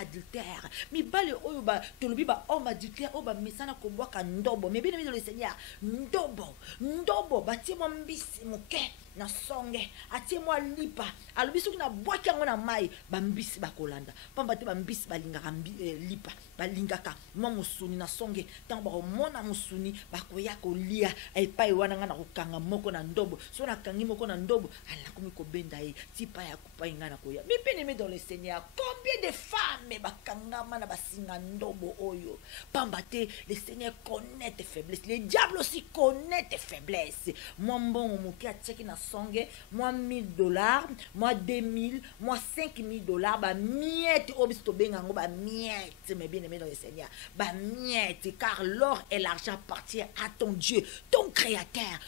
adultère. Mibale oyo ba tolobi ba homme adultère oyo ba mesana ko boaka ndobo. Mais bien aimé dans le Seigneur, ndobo batie mo mbisi moke na songe, atie mo lipa. Alobi soki na boaki yango na mai, ba mbisi bakolanda. Pamba te ba mbisi balingaka lipa, balingaka mo musuni na songe. Tant ba mona musuni bakoya kolia epai wana nga na kokanga moko na ndobo. So na kangi moko na ndobo, ala komi ko benda e tipa ya kupa inga na koya. Mais bien aimé dans le Seigneur, combien de femmes bakangama na basinga ndobo oyo. Pamba te le Seigneur connaît tes faiblesses. Le diable aussi connaît tes faiblesses. Moi bon moki a tcheki na songe, moi $1000, moi 2000, moi $5000, ba miette obisto benga ngo ba miette, mais bien aimé dans le Seigneur. Ba miette, car l'or et l'argent appartient à ton Dieu, ton créateur.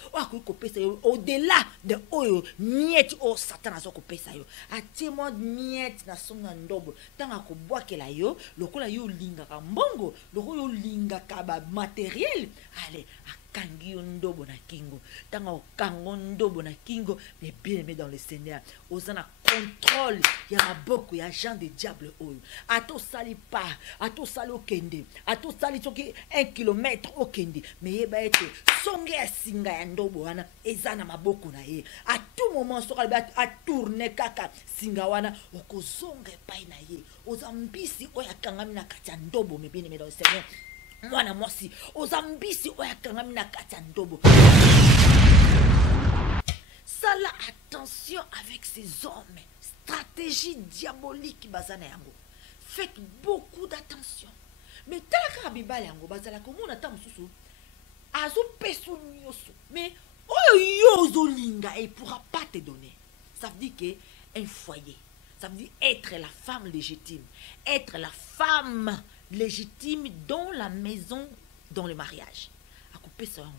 Au-delà de oyo miette o Satan a ko pesa yo. Ati-moi miette na songa ndobo. Tanga ko boakela yo, lokola yo linga ka mbongo, lokola yo linga ka ba matériel. Allez, kangi ndobo na kingo. Tanga o kango ndobo na kingo, mais bien aimé dans le Seigneur. Osana contrôle, ya maboko ya gens de diable oyo. Ato sali pas, ato sali okende, ato sali toki 1 kilomètre okende, mais yeba ete songe ya singa ya ndobo wana ezana maboko na ye. À tout moment soka a tourner kaka singa wana okozonga epai na ye. Ozambisi oya kangami na kati ya ndobo, mais bien aimé dans le Seigneur. Mwana mwasi ozambisi oya kangami na kati ya ndobo. Sala attention avec ces hommes. Stratégie diabolique bazana yango. Faites beaucoup d'attention. Mais talaka bibale yango bazala komona ta mususu. Azo peso nyoso. Mais oyo yozo linga et pourra pas te donner. Ça veut dire que un foyer. Ça veut dire être la femme légitime. Être la femme légitime dans la maison, dans le mariage. A couper ça en côté.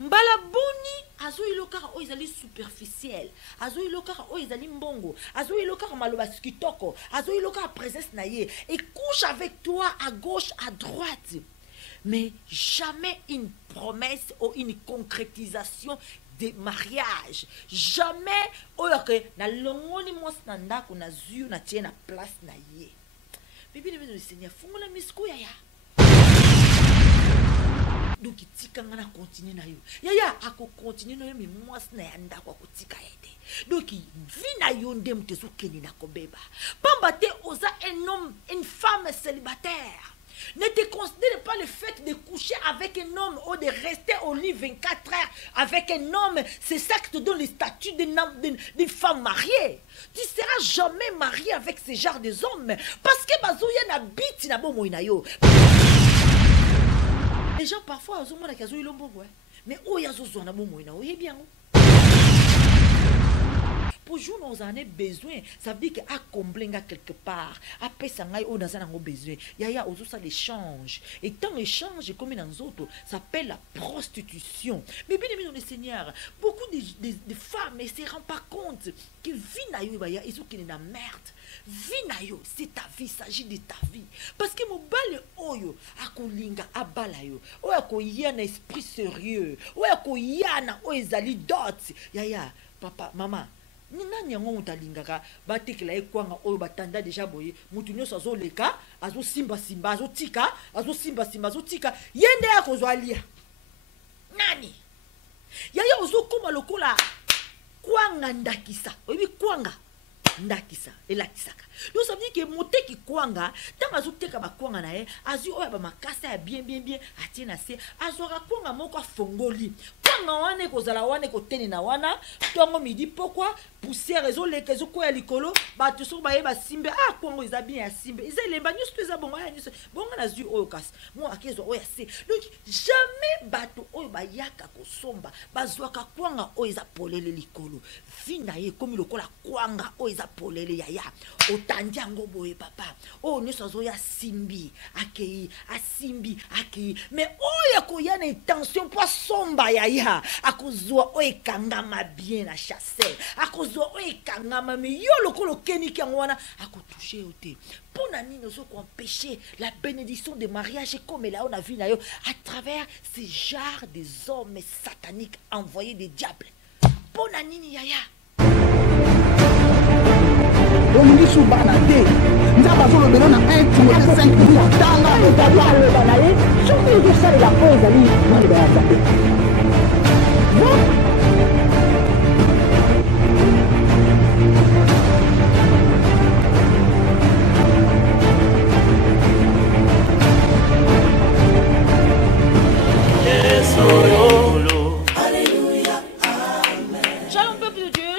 Mbala boni azo ilokara o izali superficiel, azo ilokara o izali mbongo, azo ilokara maloba skitoko, azo ilokara présence na ye et couche avec toi à gauche à droite. Mais jamais une promesse ou une concrétisation de mariage. Jamais oyoke na longoni mwasi na ndako na zuyo na tie na place na ye. Bibi ne le Seigneur fungola misiko ya. Donc tika ngana continue na yo. Ya ako continue na yo mi mwasi na ya ndako akotika ede. Donc vi na yo ndem tezo keni na kobeba. Pamba te oza un homme, une femme célibataire. Ne te considère pas le fait de coucher avec un homme ou de rester au lit 24 heures avec un homme. C'est ça qui te donne le statut d'une femme mariée. Tu ne seras jamais marié avec ce genre de hommes. Parce que bazoya na biti na bomo inayo. Les gens parfois ont dit qu'ils ont eu le bon. Mais où ils ont eu le bon, ils ont bien. Pour jour nous en avons besoin, ça veut dire qu'à combler quelque part, après ça on a besoin. Il y a aussi ça l'échange. Et tant l'échange comme dans les autres, ça s'appelle la prostitution. Mais bien aimé dans le Seigneur, beaucoup de femmes ne se rendent pas compte que vie na yo ils ont dans la merde. Vie na yo, c'est ta vie, il s'agit de ta vie. Parce que mon bal oyo akolinga abala yo, o akoyana esprit sérieux, o akoyana o ezali dot. Ya papa, maman. Nina nyango mutalingaka batekela ekwanga oyo batanda deja boye mutu nyoso azoleka azo simba azo tika azo tika yende akozwa lia nani yaya ozokoma lokola kwanga ndakisa oyebi kwanga ndakisa elakisaka. Donc ça veut dire que moteki kwanga tanga azoteka bakwanga na ye azi oya ba makasa ya bien atina se azora kwanga moko afongoli kwanga wane kozala wane kotene na wana tongo midi pourquoi poussière ezoleka ezokoya likolo bato so baye basimbe kwanga eza bien ya simbe eza lemba nyusu eza bongo ya nyusu bongo na zui oyo kasi mo akezo oya se. Donc jamais bato oyo bayaka kosomba bazwaka kwanga oyo eza polele likolo vina ye komi lokola kwanga oyo eza polele yaya otandi yango boye papa o nyuso zo ya simbi akei asimbi akei mais oyo koya na intention po somba yaya akozwa o ekangama bien na chasser akozwa o ekangama mais yo lokolo keniki yango wana akotoucher ote pona nini ozo ko empêcher la bénédiction de mariage comme là on a vu na yo à travers ces genres des hommes sataniques envoyés des diables pona nini yaya olingi subana te nzaba tolobela na 1 Timothée 5 tanga ezaloba na ye soki ezosalela po ezali maloba ya nzambe.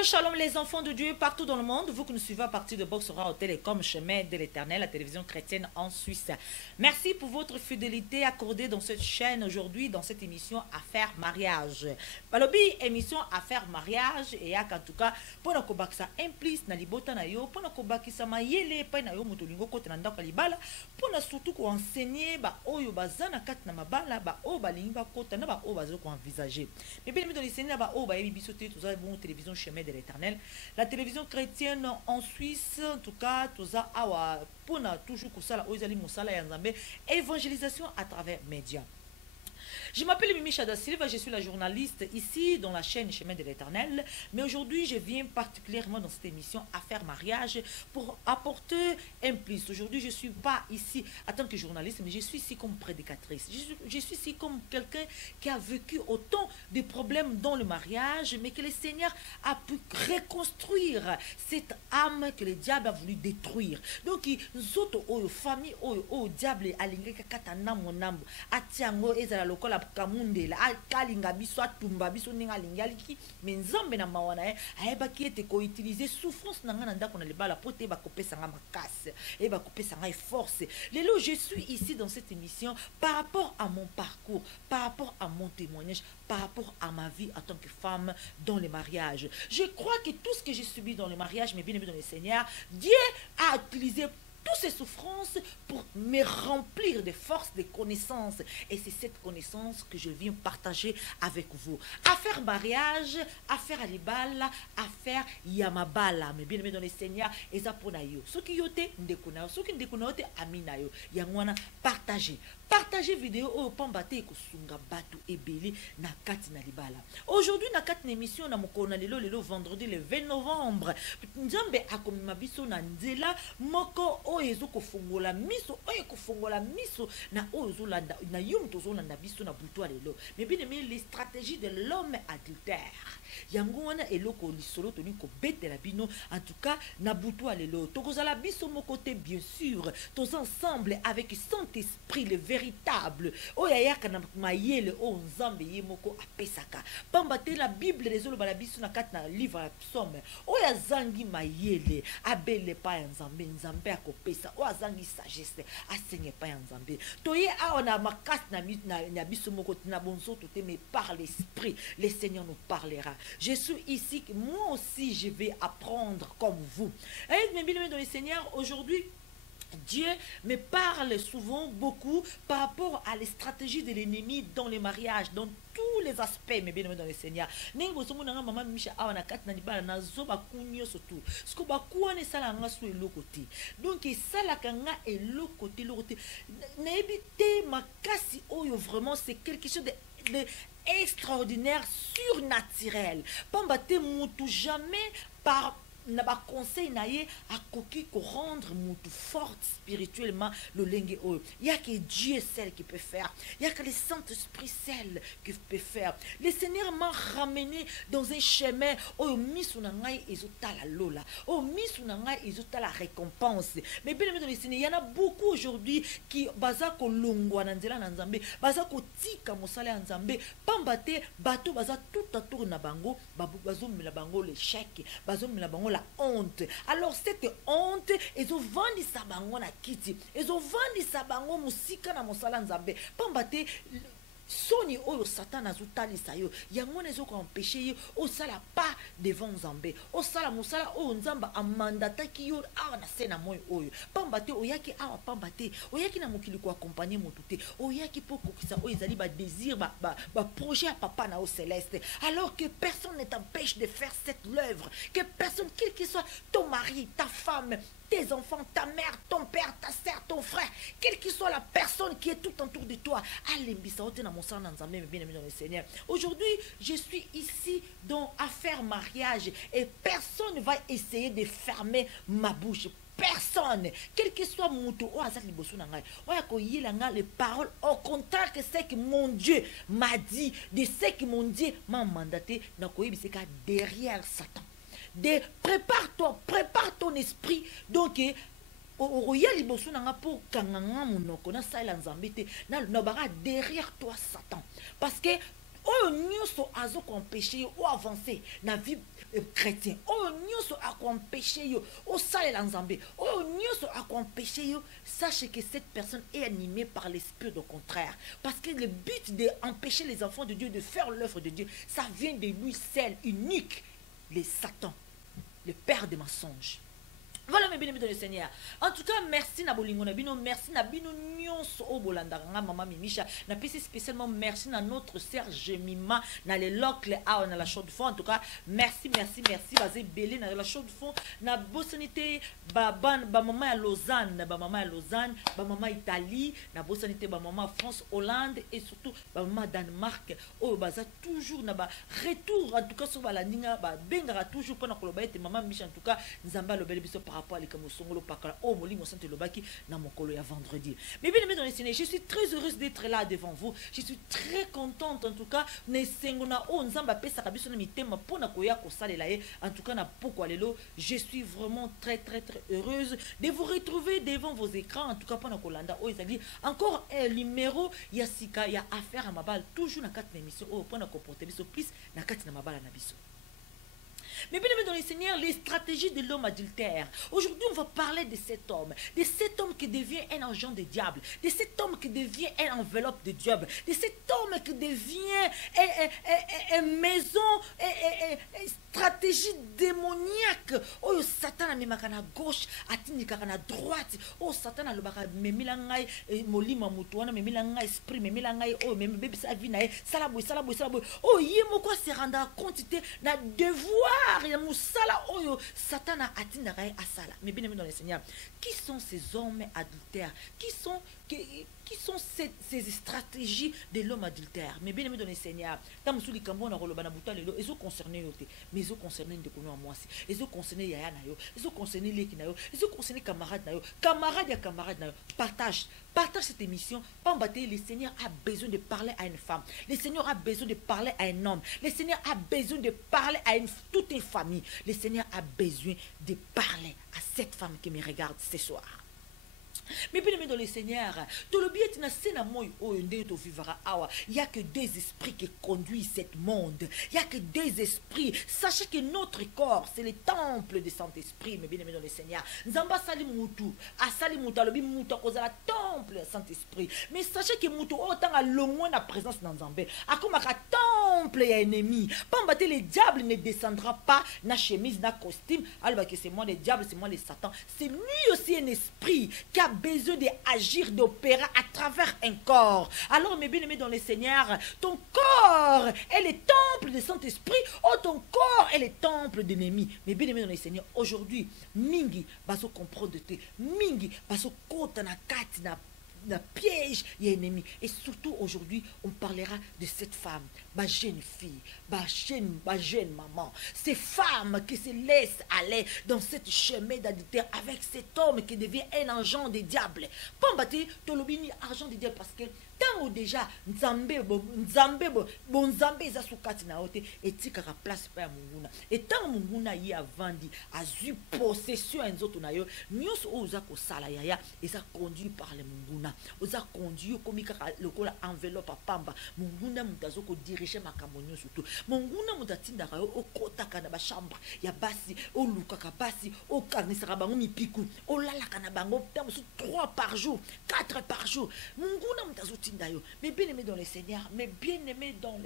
Shalom les enfants de Dieu partout dans le monde, vous qui nous suivez à partir de Boxora au Télécom Chemin de l'Éternel, la télévision chrétienne en Suisse. Merci pour votre fidélité accordée dans cette chaîne aujourd'hui, dans cette émission Affaires Mariage. Balobi, émission Affaires Mariage, et en tout cas, pour nous ça implique na libota na yo, pour nous ça mayele, pa na yo motolingo kote na ndako libala, pour nous surtout ko enseigner ba oyo bazana kat na mabala, ba o balingi ba kota na ba o bazo ko envisager. Mais bien dans les sénats ba o ba yebi bisoté tout ça bon télévision Chemin de l'Éternel, la télévision chrétienne en Suisse, en tout cas, tout ça, pour toujours évangélisation à travers médias. Je m'appelle Mimi Chada Silva, je suis la journaliste ici dans la chaîne Chemin de l'Éternel. Mais aujourd'hui, je viens particulièrement dans cette émission Affaires Mariage pour apporter un plus. Aujourd'hui, je ne suis pas ici en tant que journaliste, mais je suis ici comme prédicatrice. Je suis ici comme quelqu'un qui a vécu autant de problèmes dans le mariage, mais que le Seigneur a pu reconstruire cette âme que le diable a voulu détruire. Donc, nous autres, famille, diable, kamundela akalinga biso atumba biso ninga lingaliki menzambe na mawana ayeba ki ete ko utiliser souffrance nanga na ndako na libala pote ba kopesa nga makase et ba kopesa nga force. Lelo je suis ici dans cette émission par rapport à mon parcours, par rapport à mon témoignage, par rapport à ma vie en tant que femme dans le mariage. Je crois que tout ce que j'ai subi dans le mariage, mais bien aimé dans le Seigneur, Dieu a utilisé toutes ces souffrances pour me remplir de force, de connaissances. Et c'est cette connaissance que je viens partager avec vous. Affaire mariage, affaire alibala, affaire yamabala. Mais bien aimé dans les Seigneurs, et ça pour nayo. Ce qui yote ndekuna, ce qui ndekuna yote aminayo. Yangwana partager. Partager vidéo au pambate kusunga batu ebeli na kati na libala. Aujourd'hui na kati na émission na mokona lelo vendredi le 20 novembre. Nzambe akomima biso na nzela moko oyo kofungola miso oyo kofungola miso na oyo landa na yum tozolanda biso na butu lelo. Mais bien aimé les stratégies de l'homme adultère. Yango wana eloko lisolo toni ko betela bino en tout cas na butu lelo. Tokozala biso mokote bien sûr. Tous ensemble avec Saint-Esprit le véritable. Oyayaka na mayele o nzambe yemoko apesaka. Pambate la Bible rezolo bala biso na kat na livre ya Psaume. Oya zangi mayele abele pa ya nzambe nzambe akopesa. Oya zangi sagesse asenye pa ya nzambe. Toye a on a makas na biso moko na bonso te mais par l'esprit le Seigneur nous parlera. Je suis ici, moi aussi je vais apprendre comme vous. Et mes bien-aimés dans le Seigneur, aujourd'hui Dieu me parle souvent beaucoup par rapport à les stratégies de l'ennemi dans les mariages, dans tous les aspects, mais bien dans le Seigneur. Maman Micha awana kat na libala na zoba kunyo surtout. Ce que ba kuane sala nga so elo côté. Donc sala kanga elo côté na ebité makasi oyo vraiment c'est quelque chose de extraordinaire, surnaturel. Pambate mutu jamais par n'a pas conseil naie à coquille ko rendre mutu forte spirituellement le lengue o. Il y a que Dieu seul qui peut faire. Il y a que le Saint-Esprit seul qui peut faire. Le Seigneur m'a ramené dans un chemin où misunangai ezota la lola. Oh misunangai ezota la récompense. Mais bien aimé dans le Seigneur, il y en a beaucoup aujourd'hui qui baza ko longwa na nzela na Nzambe, baza ko tika mosala ya Nzambe, pambate bato baza tout autour na bango, bazo mela bango l'échec, bazo mela bango la honte. Alors cette honte, ils ont vendu sa bango na kiti, ils ont vendu sa bango musika na mosala Nzambe. Pambate Soni oyo Satan azutali sayo yango nezo ko empêcher o sala pas devant Nzambe o sala musala o Nzamba amandata ki yo awa na sena moyo oyo pambate oyaki awa pambate oyaki na mokili ko accompagner motuté oyaki poko kisa o ezali ba désir ba projet à papa na au céleste alors que personne ne t'empêche de faire cette œuvre que personne quel que soit ton mari ta femme tes enfants, ta mère, ton père, ta soeur, ton frère, quelle que soit la personne qui est tout autour de toi. Aujourd'hui, je suis ici dans Affaires Mariage et personne ne va essayer de fermer ma bouche. personne, quel que soit Moutou, ou Azak Libosu Nangai, ou Yakoyi Langa, les paroles, au contraire que ce que mon Dieu m'a dit, de ce que mon Dieu m'a mandaté, Nakoyi Biseka derrière Satan. Prépare-toi, prépare ton esprit. Donc, Oroya Libosu Nanga pour Kanganga Monoko, na Saïla Nzambete, na derrière toi Satan. Parce que, oh, nous sommes à péché ou avancer dans la vie chrétienne. Oh, nous sommes à péché ou Saïla Nzambé. Oh, nous sommes à péché. Sachez que cette personne est animée par l'esprit au contraire. Parce que le but d'empêcher les enfants de Dieu de faire l'œuvre de Dieu, ça vient de lui seul, unique, le Satan, le père des mensonges. Voilà mes bien-aimés dans le Seigneur. En tout cas, merci na bolingo na bino, merci na bino nyonso o bolandanga maman Mimisha. Na pisi spécialement merci na notre sœur Jemima na les locle a na la chaude fond. En tout cas, merci basé belé na la chaude fond na bosanité ba maman à Lausanne, ba maman Italie, na bosanité ba maman France, Hollande et surtout ba maman Danemark. Oh baza toujours na ba retour en tout cas sur la ninga ba bengara toujours pendant que le maman Mimisha en tout cas nzamba le bel biso par rapport à l'Ikamusongolo Pakala, oh, Moli, mon Santé Lobaki, dans mon colo, il y a vendredi. Mais bien aimé dans les ciné, je suis très heureuse d'être là devant vous. Je suis très contente, en tout cas, en tout cas, je suis vraiment très heureuse de vous retrouver devant vos écrans, en tout cas, pendant Kolanda, oh, ils encore un numéro, il y a Sika, il y a affaire à ma balle, toujours dans 4 émissions, oh, pendant qu'on porte plus, dans 4 ma balle à Nabiso. Mais bien aimé dans les Seigneurs, les stratégies de l'homme adultère. Aujourd'hui, on va parler de cet homme qui devient un agent de diable, de cet homme qui devient une enveloppe de diable, de cet homme qui devient une maison, une stratégie démoniaque. Oh, Satan a mis à gauche, a tini à droite. Oh, Satan a le barra, mais milangai, molima mutuana, mais milangai esprit, mais milangai, oh, mais bébé sa vie nae, salaboui. Oh, yemo quoi se rendre à quantité, na devoir. Satan a atteint à mais bien aimé dans les Seigneurs, qui sont ces hommes adultères? Qui sont ces stratégies de l'homme adultère? Mais bien aimé dans les Seigneurs, ils ont concerné, mais ils ont concerné de moi, ils ont concerné Yaya Nayo, ils ont concerné Leki Nayo, ils ont concerné camarades Nayo, camarades Nayo, partage cette émission. Le Seigneur a besoin de parler à une femme. Le Seigneur a besoin de parler à un homme. Le Seigneur a besoin de parler à toute une famille. Le Seigneur a besoin de parler à cette femme qui me regarde ce soir. Mais bien aimé dans le Seigneur, tout le bien il n'y a que deux esprits qui conduisent ce monde. Il n'y a que deux esprits. Sachez que notre corps, c'est le temple du Saint-Esprit. Mais bien aimé dans le Seigneur, Nzamba Salimutu, Asalimutu, Alobi Mutu, cause la temple du Saint-Esprit. Mais sachez que Mutu, autant à loin la présence dans Nzambé, à comme un temple et ennemi. Pambate, le diable ne descendra pas na chemise, na costume. Alors que c'est moi le diable, c'est moi le Satan. C'est lui aussi un esprit qui a besoin d'agir, d'opérer à travers un corps. Alors, mes bien-aimés dans le Seigneur, ton corps est le temple du Saint-Esprit, ou ton corps est le temple d'ennemi. Mes bien-aimés dans le Seigneur, aujourd'hui, mingi, baso comprendre de te, mingi, baso kota na kati na piège, il y a ennemi. Et surtout aujourd'hui, on parlera de cette femme, ma jeune fille, ma jeune maman. Ces femmes qui se laissent aller dans cette chemin d'adultère avec cet homme qui devient un agent de diable. Pambati, tolobini agent de diable parce que tant déjà Nzambe za sukati na ote etika ka place pa munguna. Et tant munguna yi avandi azu possession enzoto na yo, nyos oza ko sala yaya et ça conduit par le munguna. Oza conduit comme ka lokola enveloppe pamba. Munguna mutazo ko diriger makambo nyos tout. Munguna mutatinda ka o kota kana ba chambre ya basi o luka ka basi o kanisa ka bango mipiku o lala kana bango terme 3 par jour, 4 par jour. Munguna mutazo mais bien aimé dans le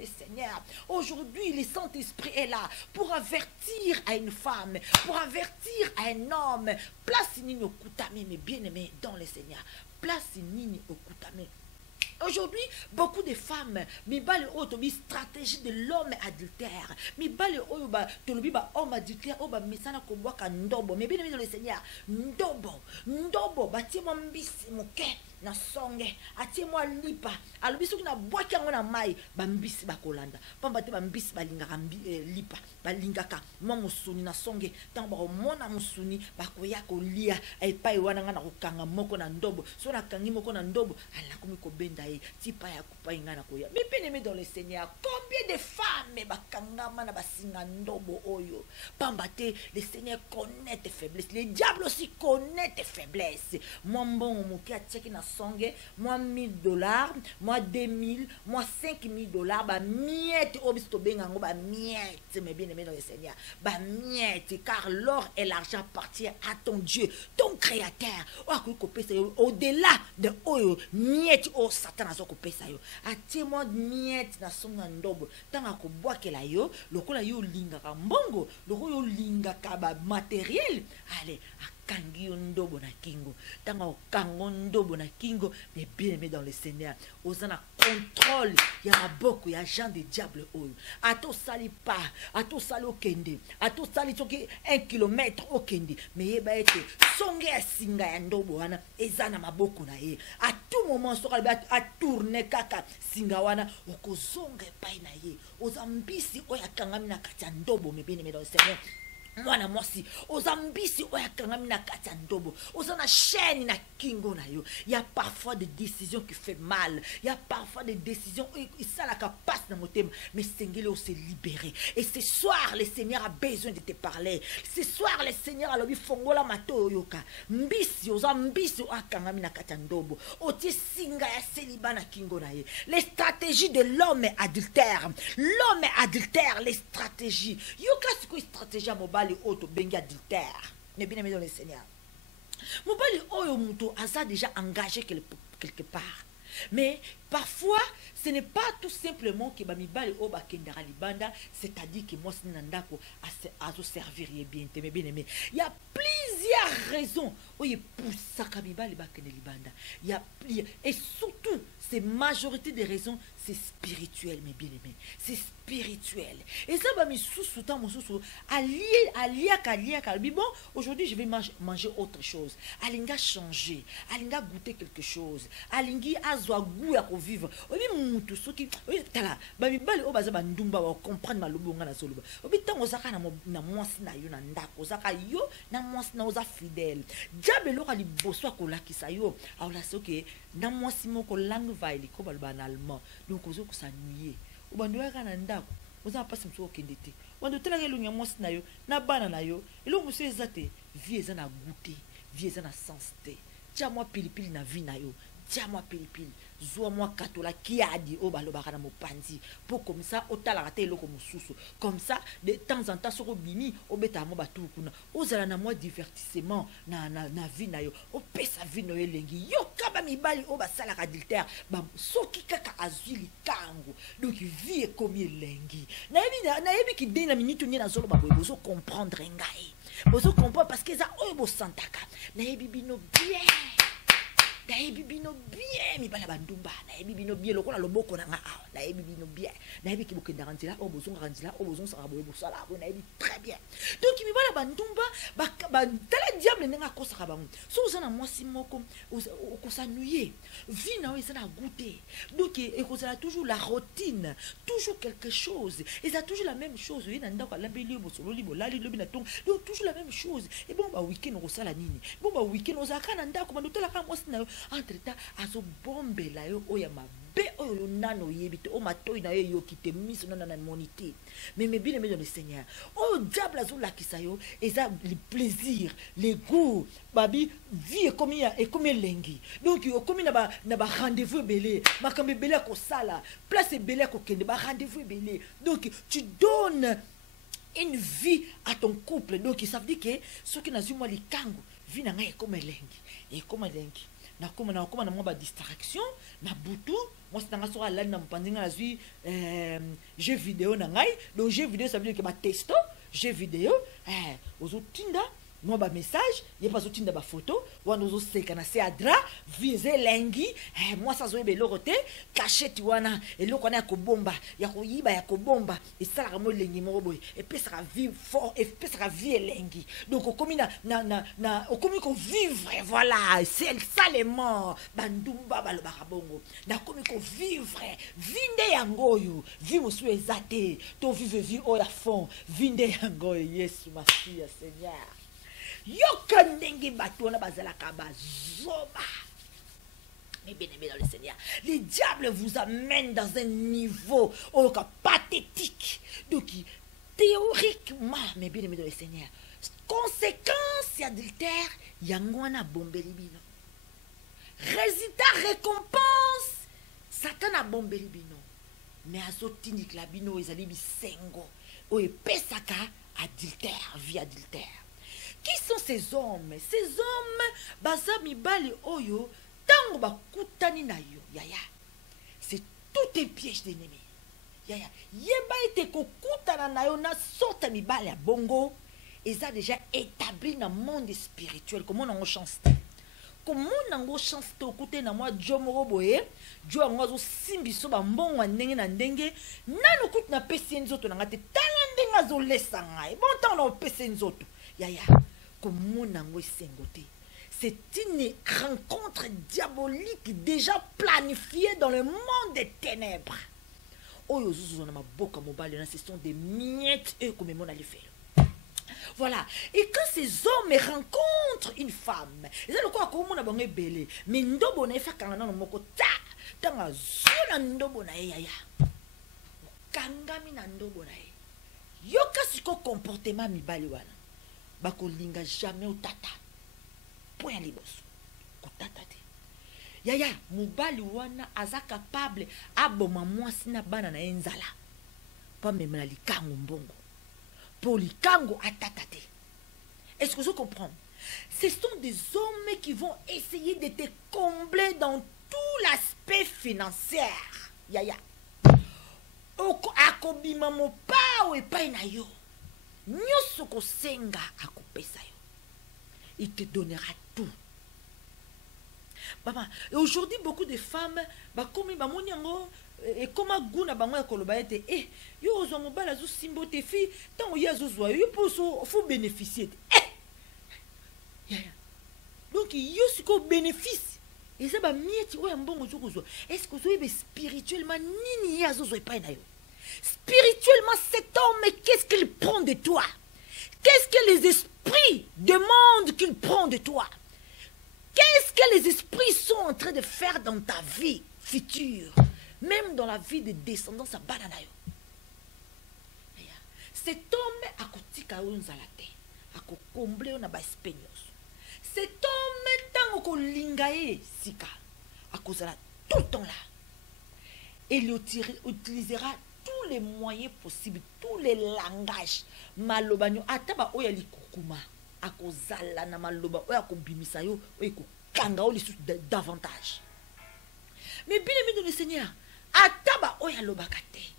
Seigneur, aujourd'hui le Saint-Esprit est là pour avertir à une femme, pour avertir à un homme. Place nini okutame, mais bien aimé dans le Seigneur, place nini okutame. Aujourd'hui, beaucoup de femmes, mais bas le stratégie de l'homme adultère, mais bas le homme adultère, mesana koboka ndobo, mais bien aimé dans le Seigneur, ndobo, bâti mon bis, mon quai. na songe atie moi lipa alobi soki na bwaki yango na mai bambisi bakolanda pamba te bambisi balingaka lipa balingaka mwa musuni na songe ntango bakomona musuni bakoya kolia epai wana nga na kokanga moko na ndobo so nakangi moko na ndobo alakomi kobenda ye tipa ya kupai nga na koya mais bien aimé dans le Seigneur combien de femmes bakangama na basinga ndobo oyo pamba te le Seigneur connaît tes faiblesses le diable aussi connaît tes faiblesses moi mbongo moki atiaki na songe moi $1000 moi 2000 moi $5000 ba miette obiso tobenga ngo ba miette mais bien aimé dans le Seigneur ba miette car l'or et l'argent appartient à ton Dieu ton créateur au-delà de oyo miette o Satan azo kopesa yo atie moi miette na songa ndobo tanga ko bwakela yo lokola yo lingaka mbongo lokola yo lingaka ba matériel allez kangi ndobo na kingo tanga okango ndobo na kingo mais bien aimé dans le Seigneur osana contrôle ya maboko ya agent de diable oyo ato sali pas ato sali okende ato sali toki 1 kilomètre okende mais yeba ete songe ya singa ya ndobo wana ezana maboko na ye à tout moment soka a tourner kaka singa wana okozonga epai na ye ozambisi oya kangami na kati ya ndobo mais bien aimé dans le Seigneur mwana mwasi ozambisi oyakangami na kati ya ndobo oza na chaîne na kingo na yo il y a parfois des décisions qui fait mal il y a parfois des décisions ça la passe dans mon thème mais sengeli o se libérer et ce soir le Seigneur a besoin de te parler ce soir le Seigneur a lobi fongola mato yoka mbisi ozambisi oyakangami na kati ya ndobo oti singa ya célibat na kingo na ye les stratégies de l'homme adultère les stratégies yoka siko stratégie mobali auto bengi adultère mais bien aimé dans le Seigneur mobali oyo muto asa déjà engagé quelque part mais parfois ce n'est pas tout simplement que bamibali o bakendara libanda c'est-à-dire que moi sinandako à se servir bien mais bien aimé il y a plusieurs raisons oye poussaka mibali bakende libanda il y a et surtout c'est majorité des raisons c'est spirituel mais bien aimé c'est spirituel et ça va me sous-soutant mon sous allier bon aujourd'hui je vais manger autre chose alinga changer alinga goûter quelque chose alingi azwa goût ya vivre obi mutu soki tala bamibali o baza bandumba wa comprendre malobonga na soloba obi tango zaka na mwasi na yo na ndako zaka yo na mwasi na oza fidèle diable lo kali boswa ko lakisa yo awla soki na mwasi moko langue va iliko balba na allemand donc ozo ko sanuyer o bando ya na ndako oza pasi mso okendete wando tela ke lunya mwasi na yo na bana na yo elo muso ezate vie eza na goûter vie eza na sens te tia moi pilipili na vie na yo tia moi pilipili zoa moi katola kiadi o balobaka na mopanzi pour comme ça otala rate eloko mususu comme ça de temps en temps soko bini obeta mo batu kuna ozala na moi divertissement na vie na yo opesa vie no elengi yo kaba mibali o basala adultère ba soki kaka azuli kango donc vie est comme elengi na yebi ki dina minute ni na zolo ba bozo comprendre ngai bozo comprendre parce que ça o bo santaka na yebi bino bien nayebi bino bien mibala bandumba nayebi bino bien lokola loboko na nga nayebi bino bien nayebi ki bokendaka nzela o bozonga nzela o bozonsaka boye bosala bo nayebi très bien donc mibala bandumba tala diable ndenge akosaka bango so oza na mwasi moko okosanuye vie na yo eza na goûter donc ekozala toujours la routine toujours quelque chose eza toujours la même chose oye na ndako alambeli yo bosololi bolali lobi na tongo donc toujours la même chose et bon ba week-end okosala nini bon ba week-end ozalaka na ndako bandotelaka mwasi na yo entre-temps azo bombela yo oya mabe oyo nano yebite o matoi na yo yokite miso nana monité mais bien aimé dans le Seigneur o diable azo lakisa yo eza le plaisir le goût babi vie comme lengi donc comme na ba rendez-vous belé makambe belé ko sala place belé ko kende ba rendez-vous belé donc tu donnes une vie à ton couple donc ça veut dire que ce qui n'a pas moi les kango vie na ngai comme lengi na koma na mwa ba distraction na butu moi c'est nga so ala na mpanzinga na zui jeu vidéo na ngai donc jeu vidéo ça veut dire que ba testo jeu vidéo ozo tinda moi ba message ye pas otinda ba photo wana ozo seka na se adra viser lengi moi ça zoe beloko te cachette wana eloko na ko bomba ya ko yiba ya ko bomba et ça la mo lengi mo boy et puis ça vivre fort et puis ça vie lengi donc okomi na okomi ko vivre voilà c'est ça les morts bandumba ba lo ba bongo na komi ko vivre vinde yango yo vie mosu ezate to vivre vie au fond vinde yango Yesu merci Seigneur. Yoka ndenge bato na bazalaka bazoba. Mais bien aimé dans le Seigneur, le diable vous amène dans un niveau pathétique. Donc théoriquement, mais bien aimé dans le Seigneur, conséquence adultère, yangwana bombeli bino. Résultat récompense, Satan a bombeli bino. Mais azotini la bino ezali bisengo o epesaka adultère, vie adultère. Qui sont ces hommes? Ces hommes, baza mibali oyo, tango bakutani na yo, yaya. C'est tout un piège d'ennemi. Yaya, yeba ete kokutana na yo na sorta mibali ya bongo, ils ont déjà établi dans le monde spirituel. Comment on a chance? Comment on a chance de côté na moi Jomoro boye, Jo angozo simbiso ba mbongo ndenge na ndenge, nanu kut na pesi nzoto na ngate talandenga zo lesa ngai. Bon temps na pesi nzoto. Yaya. C'est une rencontre diabolique déjà planifiée dans le monde des ténèbres. Ce sont des miettes comme on a les fait. Voilà. Et quand ces hommes rencontrent une femme, ils ont quoi comme on a bon belé, mais ndobo na fa kana no moko ta tanga zona ndobo na yaya. Kangami na ndobo na ye. Yoka siko comportement mibali wana. Bakolinga jamais au tata. Point liboso. Ko tata te. Yaya, mobali wana aza capable aboma mwasi na bana na enzala. Pas même na likango mbongo. Pour likango atata te. Est-ce que vous comprenez? Ce sont des hommes qui vont essayer de te combler dans tout l'aspect financier. Yaya. Oko akobima mo pa ou epai na yo. Nyoso ko senga akopesa yo. Il te donnera tout. Papa, et aujourd'hui beaucoup de femmes comme bamoni yango et comme guna bango ya koloba ete yo ozo mobala zo simbo te fi tant ya zo zo yo faut bénéficier. Donc yo siko bénéfice. Et ça ba mieti o mbongo zo zo. Est-ce que zo ebe spirituellement nini ya zo zo epai na yo? Spirituellement, cet homme, qu'est-ce qu'il prend de toi? Qu'est-ce que les esprits demandent qu'il prend de toi? Qu'est-ce que les esprits sont en train de faire dans ta vie future? Même dans la vie des descendants à Bananayo. Cet homme a kotika unzalate, a combler na ba espagnos. Cet homme tango ko lingae sika, a kozala tout le temps là. Il utilisera tous les moyens possibles, tous les langages. Malobanyo ataba oya likukuma akozala na maloba oya ko bimisa yo oya ko kanga o lisu davantage. Mais bien aimé de le Seigneur, ataba oya lobakate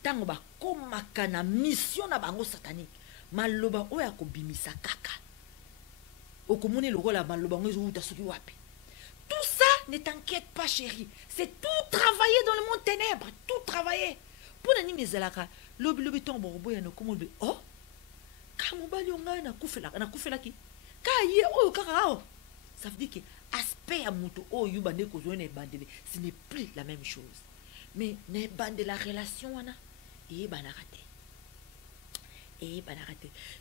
tango ba komaka na mission na bango satanique. Maloba oya ko bimisa kaka. Okomoni lokola maloba ngozo uta soki wapi. Tout ça, ne t'inquiète pas chérie, c'est tout travailler dans le monde ténèbres, tout travailler. Pour nani mezalaka lobi tombo boya no komo be oh kamobali onga na kufela ki ka ye oyo kaka o ça veut dire que aspect ya muto oyo yuba ndeko zo na bandele ce n'est plus la même chose mais ne bande la relation wana et banarate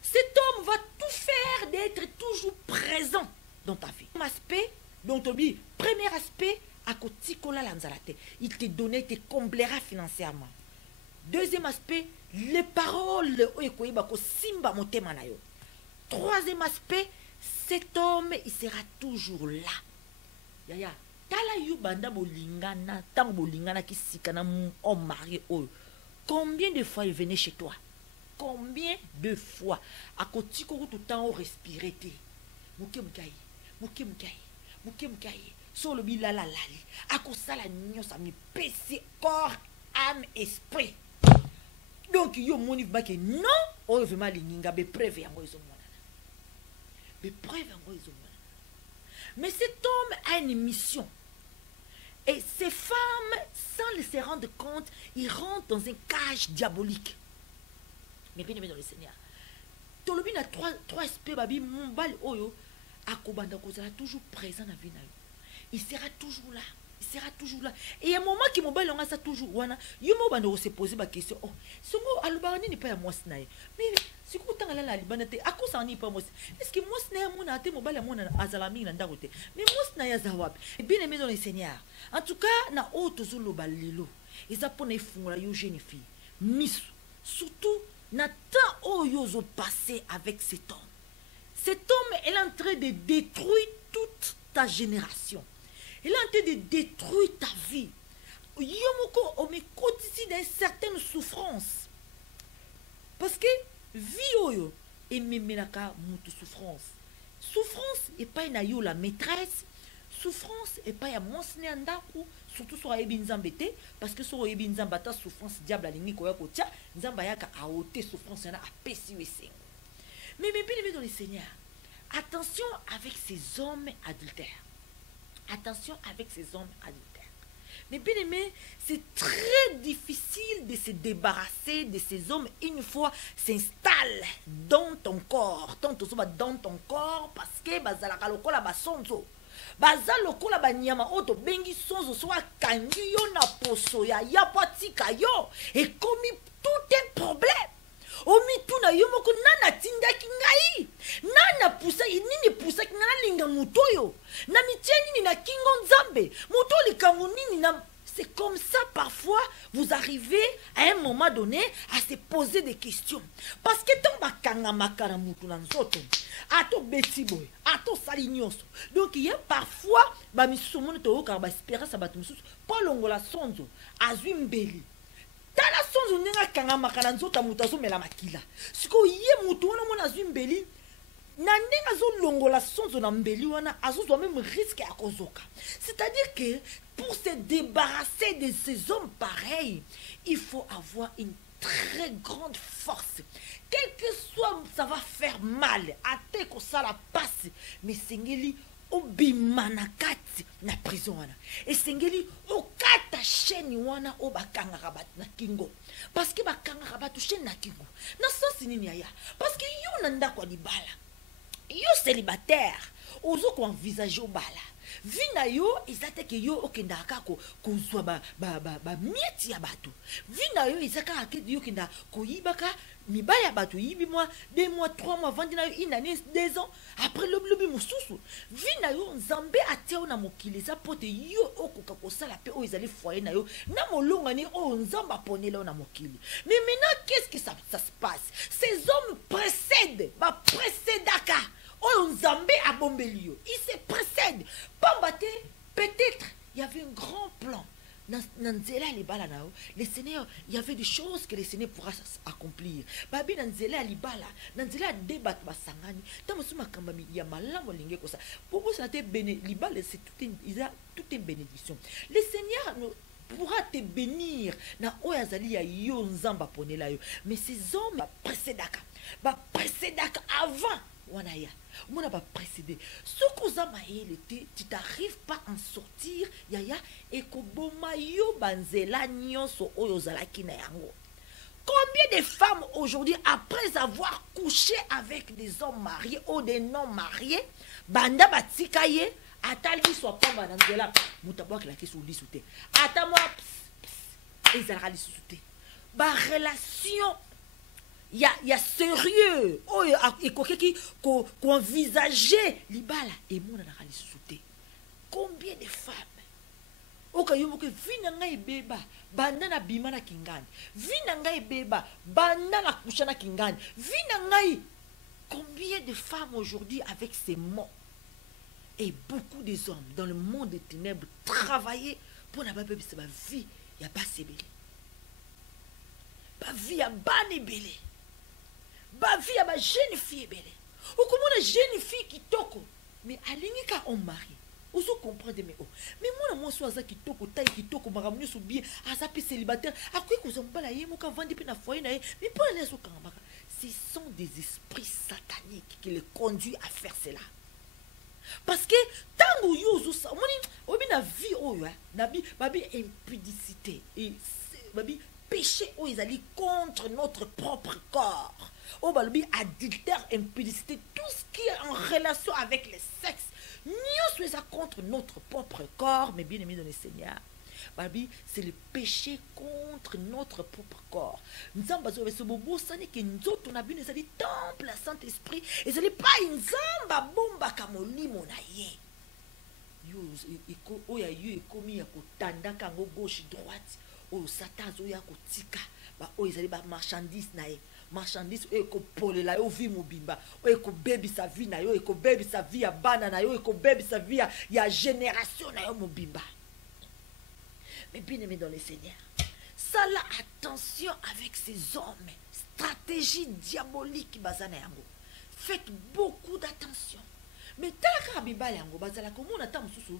cet homme va tout faire d'être toujours présent dans ta vie. Aspect dont Tobi premier aspect à kotikola lanzalate il te donnait te comblera financièrement. Deuxième aspect, les paroles. Troisième aspect, cet homme, il sera toujours là. Yaya, tala yu banda bolingana, tant bolingana qui sikana homme marié. Combien de fois il venait chez toi? Combien de fois? À côté tout le temps respirer. Muke mukai. Sur le bilala lali. À cause ça la nyo ça me pèse corps, âme, esprit. Donc, yo moni bake non, o vraiment linga be preuve yango izo mona. mais preuve yango ezomona. Mais cet homme a une mission. Et ces femmes, sans se rendre compte, ils rentrent dans un cage diabolique. Mais bien aimé dans le Seigneur. Tolobi na trois aspects babi mombal oyo akobanda kozala toujours présent na vie na yo. Il sera toujours là. Il sera toujours là. Et il y a un moment qui mombal on a ça toujours wana. Yo mo banda se poser ma question. Oh, songo alubani ni pas ya mwasi na ye. Mais si ku tanga la libana te akosa ni pas mwasi. Est-ce que mwasi na ya mona te mombal ya mona azalami na ndako te. Mais mwasi na ya zawapi. Et bien aimé dans le Seigneur. En tout cas na auto zolo balilo. Eza pona ifungola yo jeune fille. Miss surtout na temps oyo zo passé avec cet homme. Cet homme est en train de détruire toute ta génération. Il est en train de détruire ta vie. Yomoko o me kotisi d'une certaine souffrance. Parce que vie oyo et memelaka mutu souffrance. Souffrance et pas na yo la maîtresse. Souffrance et pas ya monsne andaku. Surtout sur Ayebi Nzambete, parce que sur Ayebi Nzambata, souffrance diable à l'ennemi, quoi, Nzambayaka a ôté souffrance, il y en a à pessi. Mais bien aimé dans le Seigneur, attention avec ces hommes adultères. Attention avec ces hommes adultères. Mais bien aimé, c'est très difficile de se débarrasser de ces hommes une fois s'installent dans ton corps. Tant dans ton corps, parce que bazalaka lokola basonzo. Baza lokola banyama oto bengi sonzo so akangi yo na poso ya patika yo et comme tout un problème omi tuna yo moko nana tindaki ngai nana pusa nini pusa ngana linga mutoyo na mitieni ni na kingo nzambe muto likango nini na. C'est comme ça parfois vous arrivez à un moment donné à se poser des questions. Parce que tant bakanga makara mutu na nzoto ato betiboy ato salinyoso. Donc il y a parfois ba misumu to ka ba espérance ba tumusu pas longola sonzo azwi mbeli. Tala sonzo nenga kanga makara nzoto mutu azomela makila. Siko ye mutu wana mona azwi mbeli. Nandenga zo longola sonzo na mbeli wana azozwa même risque à kozoka. C'est-à-dire que pour se débarrasser de ces hommes pareils, il faut avoir une très grande force. Quel que soit, ça va faire mal. Ate ko ça la passe. Mais sengeli obimanakati na prison wana. Et sengeli okata chaîne wana obakanga rabat na kingo. Parce que bakanga rabat chaîne na kingo. Na sens nini ya. Parce que yo nanda kwa libala. Yo célibataire, ozo ko envisager au bala. Vina yo izate ke yo okendaka ko kozwa ba mieti ya bato. Vina yo izaka ke yo kenda ko yibaka mibaya bato yibi moi 2 mois 3 mois vandi na yo une année 2 ans après lobi mususu. Vina yo nzambe ateo na mokili za pote yo okoka ko sala pe o izali foyer na yo na molonga ni o nzamba ponela na mokili. Mais maintenant qu'est-ce que ça se passe? Ces hommes précèdent précédaka. Oh, Nzambe a bombelio. Il se précède. Pambate, peut-être, il y avait un grand plan. Le Seigneur, il y avait des choses que le Seigneur pourra accomplir. Babi Nanzela Libala, Nanzela débat basangani. Tamasuma Kambami, il y a malam lingue comme ça. Pour vous, c'est Libala, c'est toute une bénédiction. Le Seigneur pourra te bénir. Na oyazali ya yo nzamba ponela yo. Mais ces hommes précédaka, avant. Wanaya, on n'a pas précédé. Ce qu'on a maïle, tu t'arrives pas à en sortir, yaya, et koboma yo banzela nyonso oyozalaki na yango. Combien de femmes aujourd'hui, après avoir couché avec des hommes mariés ou des non mariés, banda batikaye, atali soit pas banzela, mutabwa la question lisouté. Atamo, ezara lisouté. Ba relation. Il y a sérieux. Oh, et qu'on envisageait libala et mon analyse sauté. Combien de femmes? Ok, yo que vinanga beba, bandana bimana kingani. Vinanga beba, bandana kushana kingani. Vinanga. Combien de femmes aujourd'hui avec ces mots? Et beaucoup des hommes dans le monde des ténèbres travailler pour n'a pas pu sa vie, il y a pas sebelé. Ba vie a bani belé. Ba vie a ba jeune fille belé. Ou comment une jeune fille qui toko mais alingika on mari. Oso comprendre mais oh. Mais moi so aza qui toko taille qui toko maramu so bien aza pe célibataire. Akui ko zombala ye mo ka vendre pe na foyer na ye. Mais pas les so kambaka. ce sont des esprits sataniques qui les conduisent à faire cela. Parce que tant que na vie babi impudicité et babi péché ils allaient contre notre propre corps. Babi adultère, impudicité, tout ce qui est en relation avec le sexe, nous sommes contre notre propre corps, mais bien aimé dans le Seigneur. Babi, c'est le péché contre notre propre corps. Nous avons besoin de ce beau sané que nous autres, on a vu, nous avons temple à Saint-Esprit, et ce n'est pas une zamba bomba kamoli monaye. Yo ya yo ekomi ya kotanda kango gauche droite, o satan zo ya kotika, ba o ezali ba marchandise na ye. Marchandise eko pole la yo vi mobimba eko baby sa vie na yo eko baby sa vie ya bana na yo eko baby sa vie ya génération na yo mobimba. Mais bien aimé dans le Seigneur, ça là, attention avec ces hommes, stratégie diabolique bazana yango. Faites beaucoup d'attention. Mais talaka biba yango bazala comme on attend mususu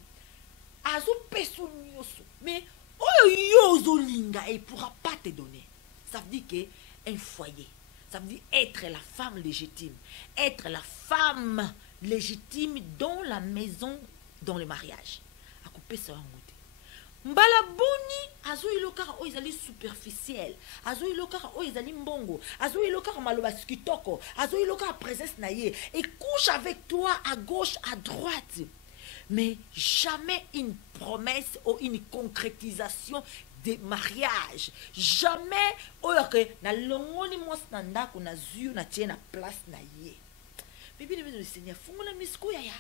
azo peso nyoso. Mais oyo yozo linga et pourra pas te donner. Ça veut dire que un foyer, ça veut dire être la femme légitime, être la femme légitime dans la maison, dans le mariage. A couper ça en côté. Mbala boni azo ilokara o izali superficiel, azo ilokara o izali mbongo, azo ilokara maloba skitoko, azo ilokara présence na ye et couche avec toi à gauche, à droite. Mais jamais une promesse ou une concrétisation de mariage. Jamais oyoke na longoni mwasi na ndako na zuyo na tie na place na ye. Mais bien aimé le Seigneur, fungola misko yaya.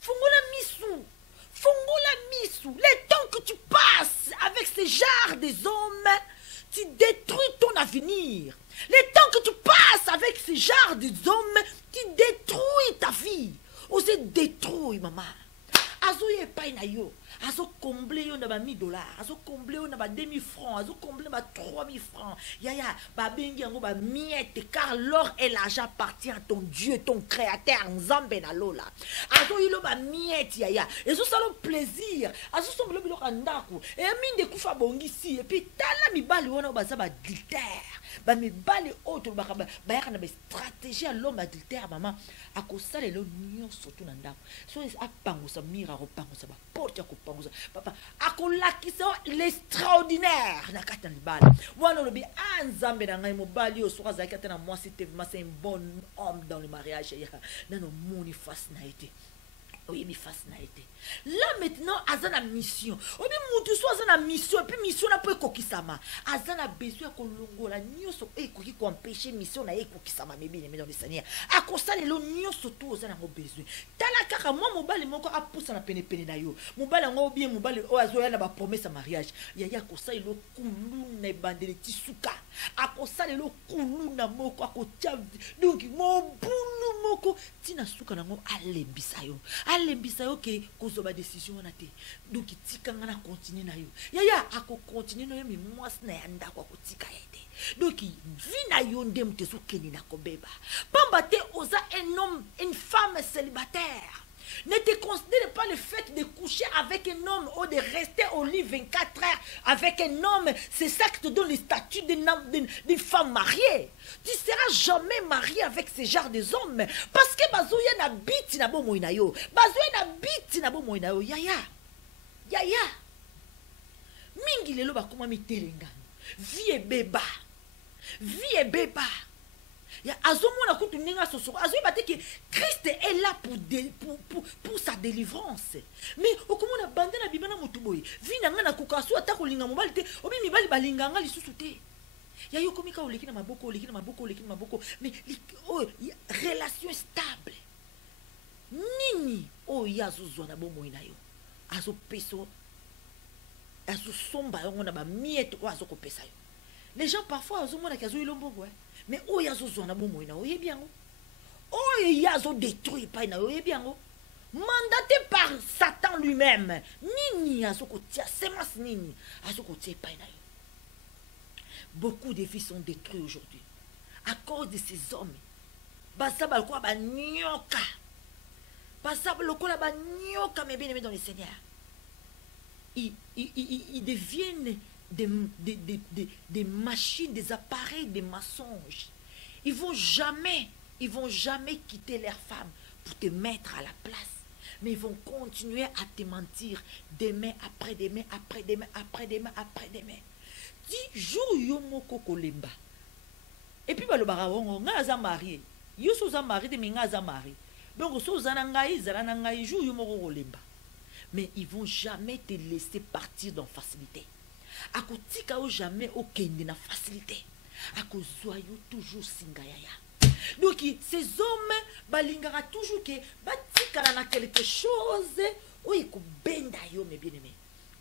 Fungola misu. Fungola misu. Le temps que tu passes avec ce genre des hommes, tu détruis ton avenir. Le temps que tu passes avec ce genre des hommes, tu détruis ta vie. Osez détruire, maman. Azo ye pay na yo, azo combler yo na ba $1000, azo combler yo na ba 2000 francs, azo combler ba 3000 francs. Yaya, ba bengi yango ba miette, car l'or et l'argent appartient à ton Dieu, ton créateur, Nzambe na lola. Azo yilo ba miette yaya, azo salo plaisir, azo songlo biloko ndako, et mine de kufa bongisi, et puis tala mibali wana ba za ba adultère. Ba mibali autre ba ya na ba stratégie à l'homme adultère maman, akosala lo nyo surtout na ndako. So apango sa mira repangosa ba porte ya kopangosa papa akolakisa l'extraordinaire na kata libala wana lobi Nzambe na ngai mobali yo soka za kata na moi c'était c'est un bon homme dans le mariage ya nano moni face na été. Oui, mais face na été. Là maintenant, azana mission. Obi mutu so azana mission et puis mission na po kokisama. Azana besoin ko longola nyoso e koki ko empêcher mission na e kokisama mebi mais dans le Seigneur. Akosala lo nyoso to azana ngo besoin. Tala kaka moi mobali moko apusa na pene pene na yo. Mobali ngo bien mobali o azoya na ba promesse mariage. Ya kosala lo kulu na bandele tisuka. Akosala lo kulu na moko akotia donc mo bulu moko tina suka na ngo alembisa yo. Alembisa yo ke kozoba décision na te. Donc tikanga na continuer na yo. Yaya ako continuer no mi mwasi na yanda kwa kutika yete. Donc vi na yo ndem te sukeni na kobeba. Pamba te oza un homme, une femme célibataire. Ne te considère pas le fait de coucher avec un homme ou de rester au lit 24 heures avec un homme. C'est ça qui te donne le statut d'une femme mariée. Tu ne seras jamais marié avec ce genre de hommes. Parce que bazoya na biti na bo moina yo. Bazoya na biti na bo moina yo. Yaya. Yaya. Mingi lelo bakoma mitelengano. Vie beba. Vie beba. Ya azomona kutu ninga soso azoyi bate que Christ est là pour sa délivrance. Mais okomona bande na bibana mutuboyi vina ngana kukasu atako linga mobali te obi mibali balinga nga lisusu te. Ya yo komika oleki na maboko oleki na maboko oleki na maboko mais relation stable. Nini o yazo zona bomo ina yo. Azo peso azo somba yo na ba miette o azo ko pesa yo. Les gens parfois azomona kazo ilombo mais oh yazo zona bomo ina oye bien oh yazo détruit pas ina oye bien mandaté par Satan lui-même nini yazo ko tia semas nini yazo ko tia pas ina. Beaucoup de vies sont détruites aujourd'hui à cause de ces hommes. Basaba quoi ba nyoka. Basaba lokola ba nyoka mais bien aimé dans le Seigneur. Ils deviennent des machines, des appareils, des mensonges. ils vont jamais quitter leur femme pour te mettre à la place. Mais ils vont continuer à te mentir demain, après-demain, après-demain, après-demain, après-demain. 10 jours, yo moko kolemba. Et puis, le barawongo, nga za marié. Yo so za marié, mais nga za marié. Donc, so za nangai, zala nangai, jour yo moko kolemba. Mais ils vont jamais te laisser partir dans facilité. Ako tika ou jamais au kende na facilité. Ako zoyo toujours singayaya. Donc, ces hommes, balingara toujours que batika na quelque chose. Oye ko benda yo, mes bien-aimés.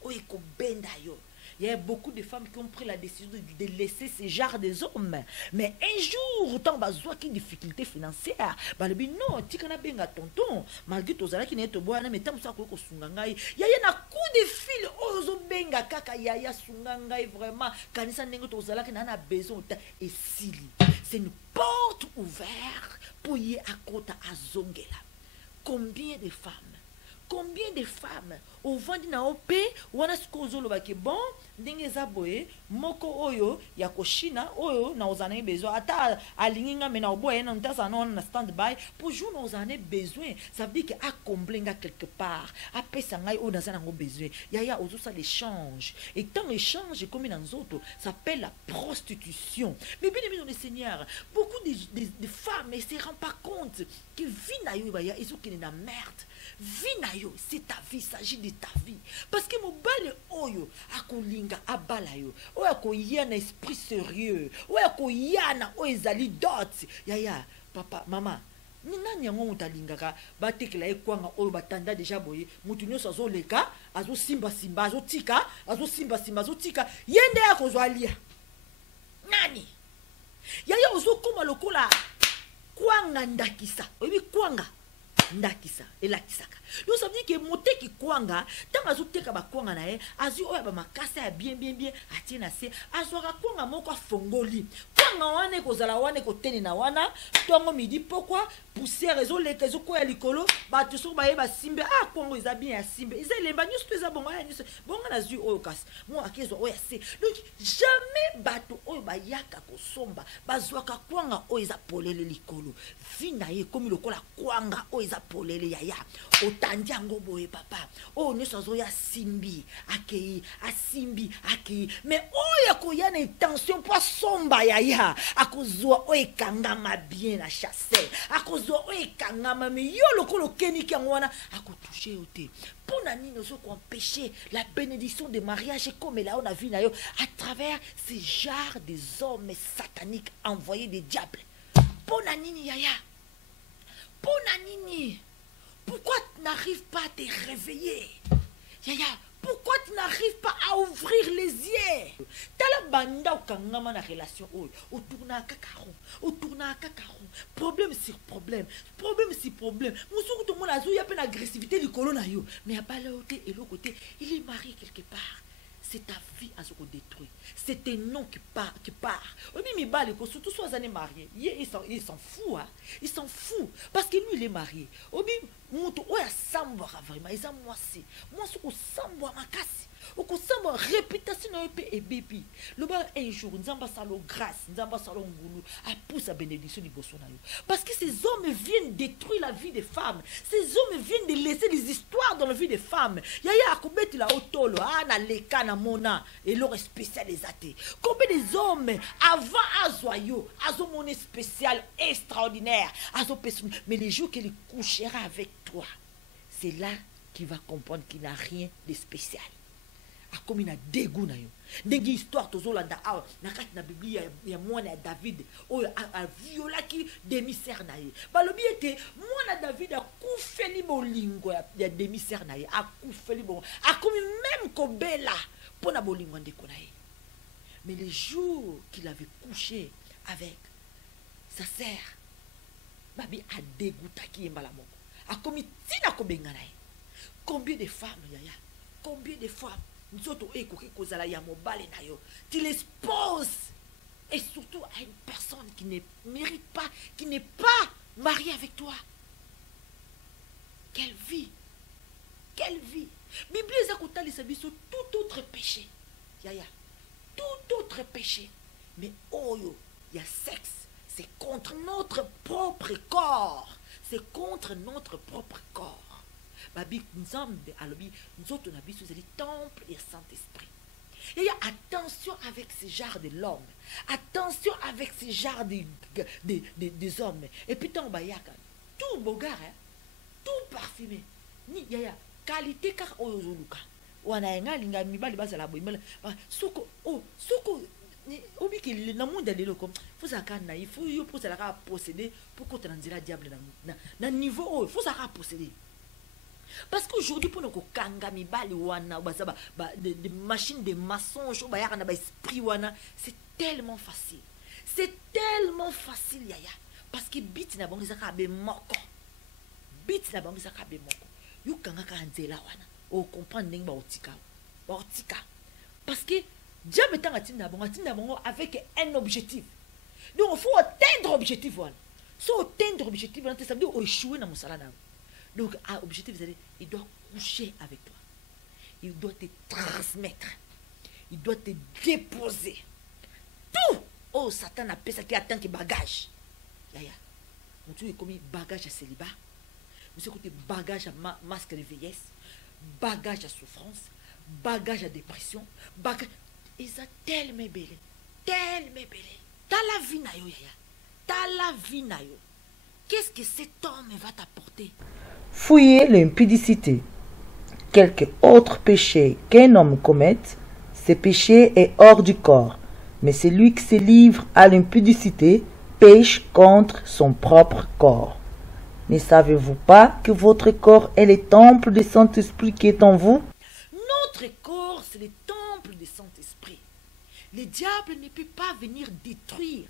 Oye ko benda yo. Il y a beaucoup de femmes qui ont pris la décision de laisser ces genres des hommes. Mais un jour, tant bazoua qui difficulté financière, balobi non, tikana benga tonton, malgré tous qui n'est pas bon, mais tant ça ko sungangai. Il y a un coup de fil, ozo benga kaka yaya sungangai vraiment. Kanisa nengo tozala qui n'a besoin et sili. C'est une porte ouverte pour y akota azongela. Combien de femmes? Combien de femmes au vendi na ope wana sikozolo baki bon ndenge za boye moko oyo ya koshina oyo na ozana besoin ata alinginga mena oboye na ntasa na stand by pour jour na ozana besoin ça veut dire que a comblenga quelque part a pesa ngai o na ngo besoin ya ozo ça l'échange et tant l'échange comme dans autres ça s'appelle la prostitution. Mais bien aimé le Seigneur, beaucoup de femmes ne se rendent pas compte que vie na yo ya ils ont qui na merde. Vie na yo, c'est ta vie, il s'agit de ta vie. Parce que mon bal oyo, akolinga abala yo, oyo akoyana esprit sérieux, oyo akoyana oezali dot. Yaya, papa, maman, nani yango mutalingaka batekela ekwanga oyo batanda deja boye, mutu nyonso azoleka, azo simba simba, azo tika, yende akozwa lia. Nani? Yaya ozo koma lokola kwanga ndakisa. Oyebi kwanga ndakisa elakisaka. Donc ça veut dire que moté ki kwanga tant azoteka ba kwanga na ye azu oya ba makasa ya bien atina se azwaka kwanga moko fongoli kwanga wane kozala wane koteni na wana tongo midi pourquoi poussière ezoleka ezokoya likolo ba tuso ba ye ba simbe kwanga eza bien ya simbe eza lemba nyusu eza bonga ya nyusu bonga na zu oyo kasi mo akezo oya se. Donc jamais bato oyo ba yaka kosomba bazwaka kwanga oyo eza polele likolo vina ye komi lokola kwanga oyo eza polele yaya otandiango boye papa o nyonso zo ya simbi akei asimbi akei mais oyo akoya na intention po somba yaya akozwa oyo ekangama bien na chasseur akozwa oyo ekangama mais yo lokolo keniki yango wana akotouche yo te pona nini ozo empêcher la bénédiction de mariage comme là on a vu na yo à travers ces genres des hommes sataniques envoyés des diables. Pona nini yaya pona nini. Pourquoi tu n'arrives pas à te réveiller? Yaya, pourquoi tu n'arrives pas à ouvrir les yeux? T'as la banda ou kangama na relation ou tourna à kakaro, problème sur problème, Moussou tout le monde a joué à peine agressivité du colon yo, mais à pas l'autre et l'autre côté, il est marié quelque part. C'est ta vie à se détruire. C'est tes noms qui part. Oui, mais surtout soit années mariés. Il s'en fout, hein. Il s'en fout. Parce que lui, il est marié. Oui, mais vraiment. Ils ont moi, c'est ma casse. Au consomment réputation et bébé. Le bas un jour, nous avons salon grâce, nous avons salon goulou, à pousse à bénédiction du Bolsonaro. Parce que ces hommes viennent détruire la vie des femmes. Ces hommes viennent de laisser des histoires dans la vie des femmes. Yaya Akobet la otolo, na leka na mona et leur spécial les athées. Combien des hommes avant Azoyo, Azo monnaie spéciale extraordinaire, Azo mais les jours qu'il couchera avec toi, c'est là qu'il va comprendre qu'il n'a rien de spécial. Comme il a dégoût na yo ndenge histoire tozolanda awa na kati na biblia ya mwana ya David oyo a violaki demi-sœur na ye balobi ete mwana David akufeli bolingo ya demi-sœur na ye akufeli bongo akomi même kobela pona bolingo ndeko na ye. Mais le jour qu'il avait couché avec sa sœur babi a dégoûtaki mbala moko akomi tina kobenga na ye. Combien de femmes yaya, combien de fois tu l'exposes et surtout à une personne qui ne mérite pas, qui n'est pas mariée avec toi. Quelle vie, quelle vie. Bible tout autre péché yaya, tout autre péché, mais oh yo, il y a sexe, c'est contre notre propre corps. C'est contre notre propre corps. Babi, nous sommes nous autres, nous sommes les temples et Saint-Esprit. Et attention avec ce genre de l'homme. Attention avec ce genre des hommes. Et puis, tout beau gars, tout parfumé. Ni yaya qualité car oyozoluka. Wana nga linga mibali bazala boimela. Soko obi ki na monde lelo comme faut ça kana il faut yo pour ça la posséder pour qu'on tranzira diable na niveau oh faut ça posséder. Parce qu'aujourd'hui pour nous kanga mibali wana bazaba des machines de mensonges ba yaka na ba esprit wana c'est tellement facile. C'est tellement facile yaya parce que bit na bango zaka be moko. Bit na bango zaka be moko. Yo kanga ka nzela wana. O comprendre ndenge ba otika. Ba otika. Parce que diable est en bongo avec un objectif. Donc il faut atteindre l'objectif. Si on atteindre l'objectif, ça veut dire échouer dans mon salade. Donc l'objectif, il doit coucher avec toi. Il doit te transmettre. Il doit te déposer. Tout. Oh, Satan a fait ça qui attend que bagage. Yaya. Mon Dieu est comme bagage à célibat. Vous écoutez bagage à masque de vieillesse. Bagage à souffrance. Bagage à dépression. Bagage. Ils sont tellement belles. Tellement belles. T'as la vie na yo, yaya. T'as la vie na yo. Qu'est-ce que cet homme va t'apporter? Fouiller l'impudicité. Quelque autre péché qu'un homme commette, ce péché est hors du corps. Mais celui qui se livre à l'impudicité pêche contre son propre corps. Ne savez-vous pas que votre corps est le temple du Saint-Esprit qui est en vous? Notre corps, c'est le temple du Saint-Esprit. Le diable ne peut pas venir détruire.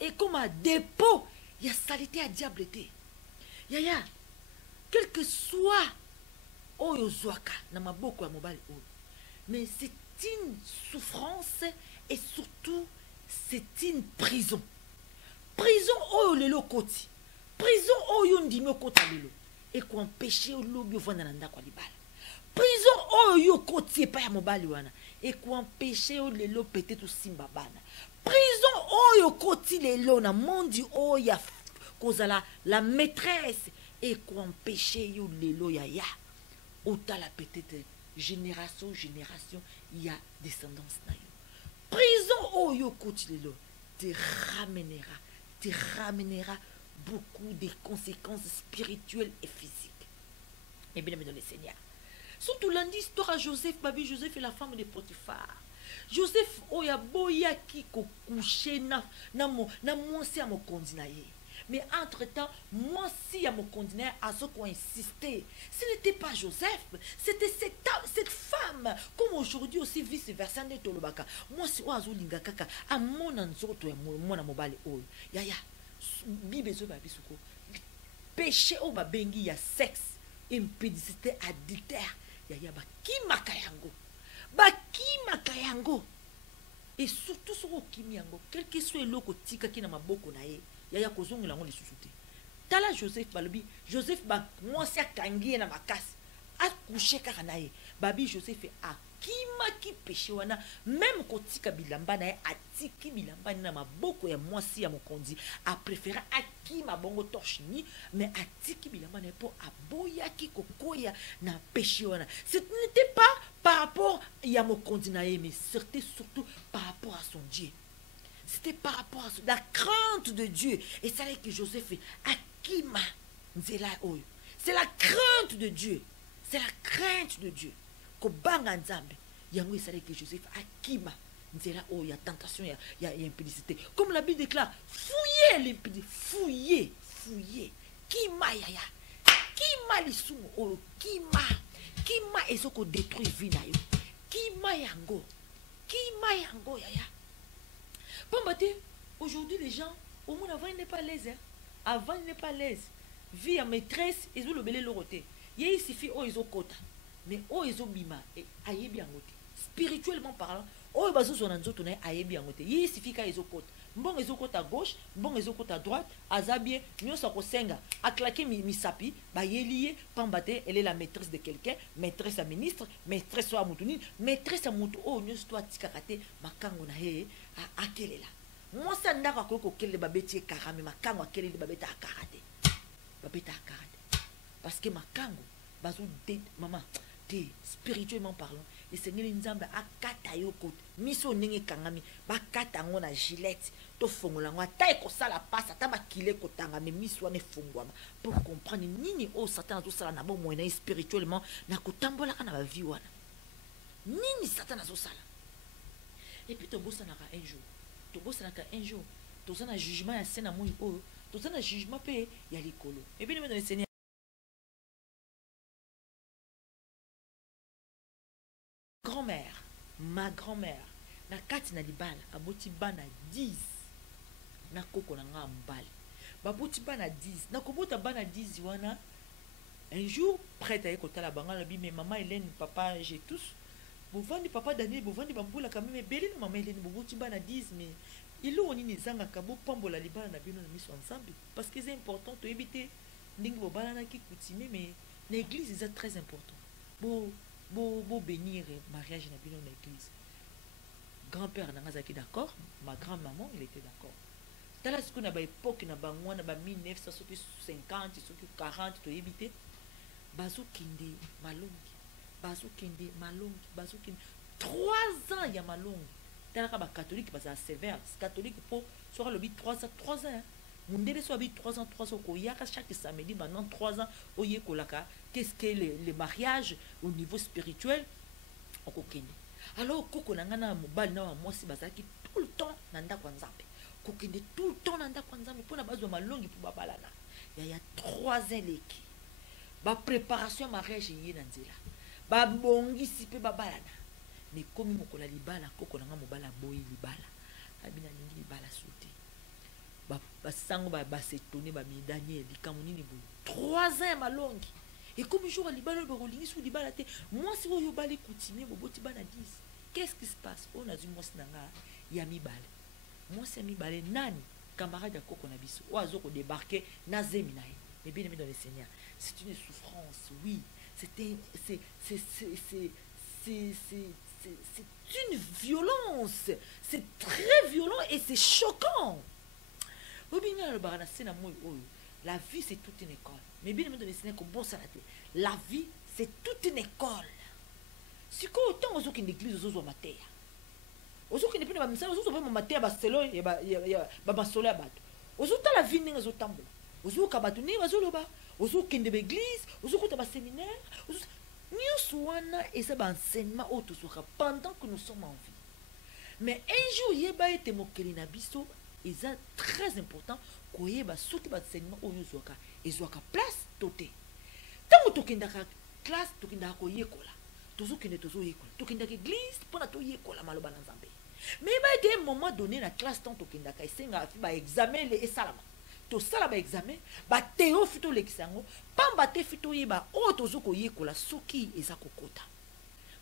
Et comme un dépôt, il y a saleté à diableté. Yaya, quel que soit Oyozwaka, Namaboko à Mobile, mais c'est une souffrance et surtout c'est une prison. Prison Oyo Lelo Koti. Prison Oyo Ndimo Kota Lelo. Et qu'on péché au lobby au Vananda Kwalibala. Prison Oyo Koti et pas à Mobile Wana. Et qu'on péché au Lelo peut-être au Simbabana. Prison Oyo Koti Lelo na mondi Oya Kozala la maîtresse. Et qu'on péché au Lelo Yaya. Autant la peut-être génération, il y a descendance na yo. Prison Oyo Koti Lelo te ramènera beaucoup de conséquences spirituelles et physiques. Et bien, dans le Seigneur. Surtout lundi, histoire à Joseph, Babi Joseph est la femme de Potiphar. Joseph, oya boya ki ko couché na monsi à mon condinaye. Mais entre-temps, moi si à mon condinaye à ce qu'on insistait. Ce n'était pas Joseph, c'était cette femme. Comme aujourd'hui aussi vice-versa de Tolobaka. Moi si oazo linga kaka à mon anzoto ya mon mobile oyo. Yaya. Bibezo babisuko. Péché au babengi ya sexe, impudicité, adultère. Yaya ba kimakayango. Ba kimakayango. Et surtout sur le kimiyango, quel que soit le tika qui n'a ma boko nae, yaya kozongi lango les sous-soutés. Tala Joseph balobi, Joseph ba moi si akangi na makasi, a couché karanae. Babi Joseph a kima ki péché wana, même kotika bilamba nae atiki bilamba na maboko ya moi si ya mokondi, a préféré akima bongo torche ni, mais atiki bilamba nae po aboya ki kokoya na péché wana. Ce n'était pas par rapport à mokondi nae, mais c'était surtout par rapport à son Dieu. C'était par rapport à la crainte de Dieu. Et c'est là que Joseph fait akima nzela oyo. C'est la crainte de Dieu. C'est la crainte de Dieu. Kobanga nzambe. Yango isale que Joseph akima nzela o ya tentation ya impudicité. Comme la Bible déclare, fouillez l'impudicité, fouillez. Kima yaya. Kima lisumu o kima ezoko détruire vie na yo. Kima yango yaya. Bon bah aujourd'hui les gens au monde avant ils n'est pas à l'aise. Avant ils n'est pas à l'aise. Vie à maîtresse, ils ont le belé l'oroté. Il suffit oh ils ont quota. Mais oh ils ont bima et aïe bien côté. Spirituellement parlant, oh bazo son anzo tourner aïe bien côté. Il suffit qu'ils ont quota. Bon ils ont quota à gauche, bon ils ont quota à droite, azabie, nous ça ko senga, a claquer mi sapi, ba yelié, pambate, elle est la maîtresse de quelqu'un, maîtresse à ministre, maîtresse à moutouni, maîtresse à moutou, oh nous toi tikakate, makango na he, a quelle est là. Moi, ça n'a pas que les babetiers carame, ma kango, quel est le babeta à karaté. Babeta à karaté. Parce que ma kango, bazou de maman, spirituellement parlant, et c'est Nzambe a kata yoko, miso nenge kangami, ba kata ngona gilette, to fongola ngwa, ta eko sala passe, ta ba kile kotanga, mais miso ne fongwama, pour comprendre nini o satan tout ça na bon moyen spirituellement, na kotambola kana ba vie wana. Nini satan azo sala. Et puis to bossa naka un jour, to bossa naka un jour, to ça na jugement ya sena moi o, to ça na jugement pe ya likolo. Et puis nous dans le Seigneur grand-mère, ma grand-mère, na kati na libala, aboti bana 10, na koko na nga mbali. Baboti bana 10, na kobota bana 10 wana, un jour, prête à écouter la banga, mais maman Hélène, papa, j'ai tous. Vous vendez papa Daniel, vous vendez bamboula quand même, belle maman Hélène, vous boti bana 10, mais il on y zanga kabo pambola libala na bino na miso ensemble. Parce que c'est important de éviter, n'ingi bobala na ki coutume, mais l'église c'est très important. Beau bénir mariage na bino na l'église. Grand-père Nangazaki d'accord, ma grand-maman il était d'accord. Tala ce qu'on a ba époque na bangwa na ba 1950, 40 to éviter. Bazo kinde malongi. Bazo kinde malongi, bazo kinde 3 ans ya malongi. Tala ka ba catholique parce que sévère, catholique pour sera le 3 ans. Mundele so abi 3 ans ko yaka chaque samedi pendant 3 ans oye kolaka. Qu'est-ce que le mariage au niveau spirituel au kokende. Alors koko nangana mobali na moi si bazaki tout le temps nanda kwa nzambe. Kokende tout le temps nanda kwa nzambe pour na bazo malongi pour babalana. Ya 3 ans leki. Ba préparation mariage yé na nzela. Ba bongi sipe babalana. Mais comme mokola libala koko nanga mobala boyi libala. Abina ningi libala sauté. Ba sango ba s'étonner ba mi Daniel likamuni bo 3 ans malongi. Et comme jour à libala ba rolingi sous libala te moi si vous yobali coutumier boboti bana 10. Qu'est-ce qui se passe? On a dit moi sinanga ya mi bale. Moi c'est mi bale nani camarade ya koko na biso. Oazo ko débarquer na zeminaye. Mais bien aimé dans le Seigneur, c'est une souffrance, oui. C'est une violence. C'est très violent et c'est choquant. La vie, c'est toute une école. Mais bien aimé dans le Seigneur, la vie, c'est toute une école. Si autant aux autres église aux autres matéria. Aux autres pas aux autres matéria baselo et basolo abato. Aux autres la vie n'est pas aux autres kabatuni bazoloba. Aux autres qui ne l'église, aux autres qui séminaire, nous sommes et c'est un enseignement autre pendant que nous sommes en vie. Mais un jour il y a été moqué na biso et c'est très important qu'on y ait ceux qui enseignement au yozoka et zoka place toté. Tant que tu classe tu kinda ko yekola. Tozo kende tozo yekola. Tu kinda église pour na to yekola maloba na Nzambe. Mais il y a un moment donné la classe tant tu kinda ka esenga ba examen les salama. To sala ba examen ba théo fito lekisango pamba te fito yeba o tozo ko yekola soki eza kokota.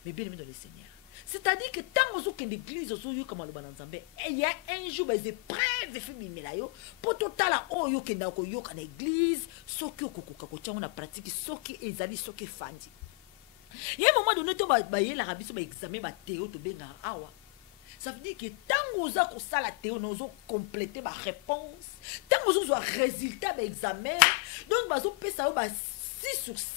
Mais bien aimé dans le Seigneur, c'est-à-dire que tant ozo kende église ozo yo kama loba na Nzambe il y a un jour ba épreuve fi bimela yo pour totala o yo kenda ko yoka na église soki okokoka ko tiango na pratique soki ezali soki fandi. Il y a un moment donné to ba yela rabiso ba examen ba théo to benga awa. Ça veut dire que tant que vous avez la théorie, nous avons complété ma réponse. Tant que vous avez résultat de l'examen, donc vous avez ça 6 sur 6.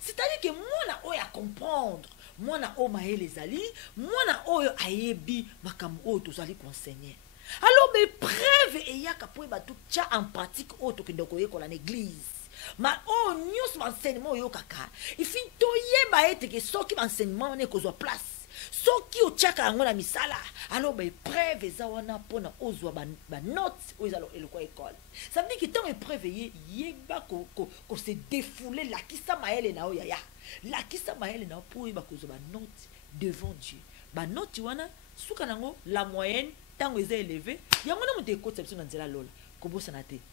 C'est-à-dire que moi, je vais comprendre. Moi, je vais les alliés. Moi, je vais ayebi makambo to zali conseiller. Alors, mes preuves et ya kapoe ba tout tcha en pratique auto que ndoko yeko la église. Ma oh news m'enseignement yo kaka. Il fin to yeba ete que so qui m'enseignement ne ko place. So qui o tchaka ngona misala alors ba épreuve ezawana pona ozwa ba notes ozalo eloko école. Ça veut dire que tant épreuve yeba ko se défouler la kisa maele na oyaya. La kisa maele na po yeba ko ba notes devant Dieu. Ba notes wana suka nango la moyenne tant eza élevé yango na mo de conception na nzela lola.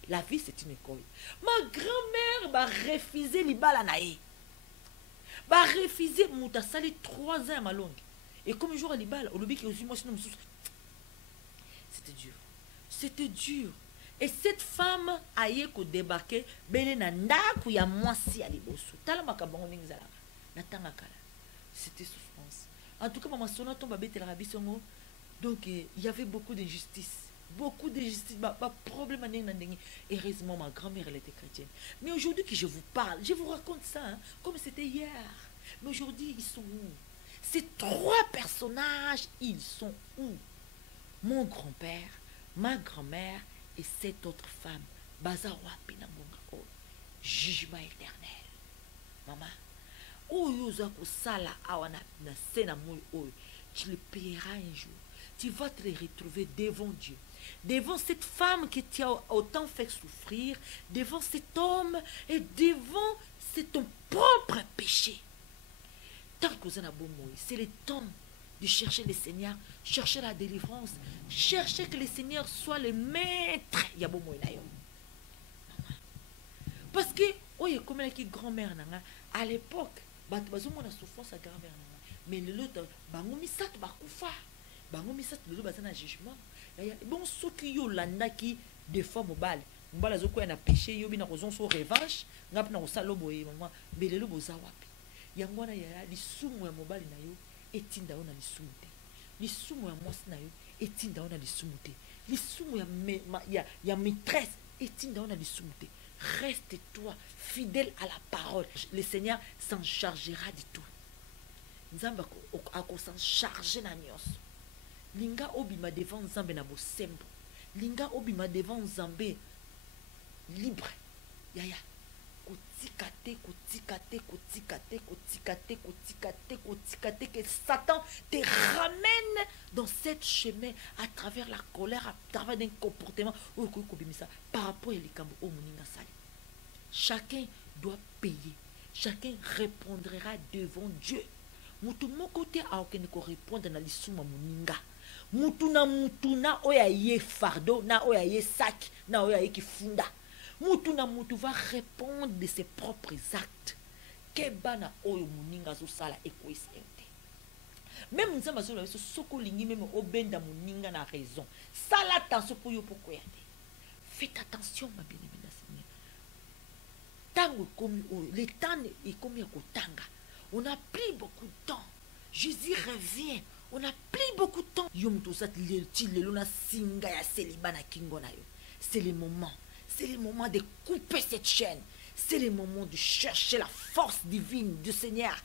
La vie c'est une école. Ma grand-mère va refuser libala nae. Va refuser mutasali 3 ans à ma longue. Et comme jour à libala, c'était dur. C'était dur. Et cette femme a eu débarqué ya mwasi ali bosu. Tala makabango ningzala. Natanga kala. C'était souffrance. En tout cas maman sona tomba bete la rabisongo. Donc il y avait beaucoup d'injustice. beaucoup de justice, problème. Heureusement, ma grand-mère, elle était chrétienne. Mais aujourd'hui que je vous parle, je vous raconte ça, hein, comme c'était hier. Mais aujourd'hui, ils sont où? Ces trois personnages, ils sont où? Mon grand-père, ma grand-mère et cette autre femme. Bazawapi Nangonga. Oh, jugement éternel. Maman, tu le payeras un jour. Tu vas te retrouver devant Dieu, devant cette femme qui t'a autant fait souffrir, devant cet homme et devant ton propre péché. Tant que vous en avez besoin, c'est le temps de chercher le Seigneur, chercher la délivrance, chercher que le Seigneur soit le maître. Il y a beau parce que, comme une grand-mère, à l'époque, il y a souffrance à grand-mère. Mais le lot, bangomisat bakufa, bangomisat le lot bazana jugement. Bon, ceux qui ont l'andaki des fois mobile, mobile azo quoi na péché, yo bina kozon so revanche, ngap na osalo boye maman, mais le lot boza wapi. Yangwana ya li sumu ya mobile na yo, etinda ona li sumute. Li sumu ya mwasi na yo, etinda ona li sumute. Li sumu ya maîtresse, etinda ona li sumute. Reste-toi fidèle à la parole. Le Seigneur s'en chargera de tout. Nzamba ako s'en charger na nyos. Linga obima devant Nzambe na bosembo. Linga obima devant Nzambe libre. Yaya. Kotikate, que Satan te ramène dans cette chemin à travers la colère, à travers un comportement par rapport à l'écambo au moninga sali. Chacun doit payer. Chacun répondra devant Dieu. Mutu mokote a aucun ko répondre na lisuma moninga. Mutuna oya ye fardeau, na oya ye sac, na oya ye kifunda. Mutuna mutu va répondre de ses propres actes. Kebana oyo moninga zo sala ekoisente. Même nzamba zo la so soko lingi même obenda moninga na raison. Sala attention pour yo pourquoi. Faites attention ma bien-aimée. Le temps est comme Kotanga. On a pris beaucoup de temps. Jésus revient. On a pris beaucoup de temps. C'est le moment. C'est le moment de couper cette chaîne. C'est le moment de chercher la force divine du Seigneur.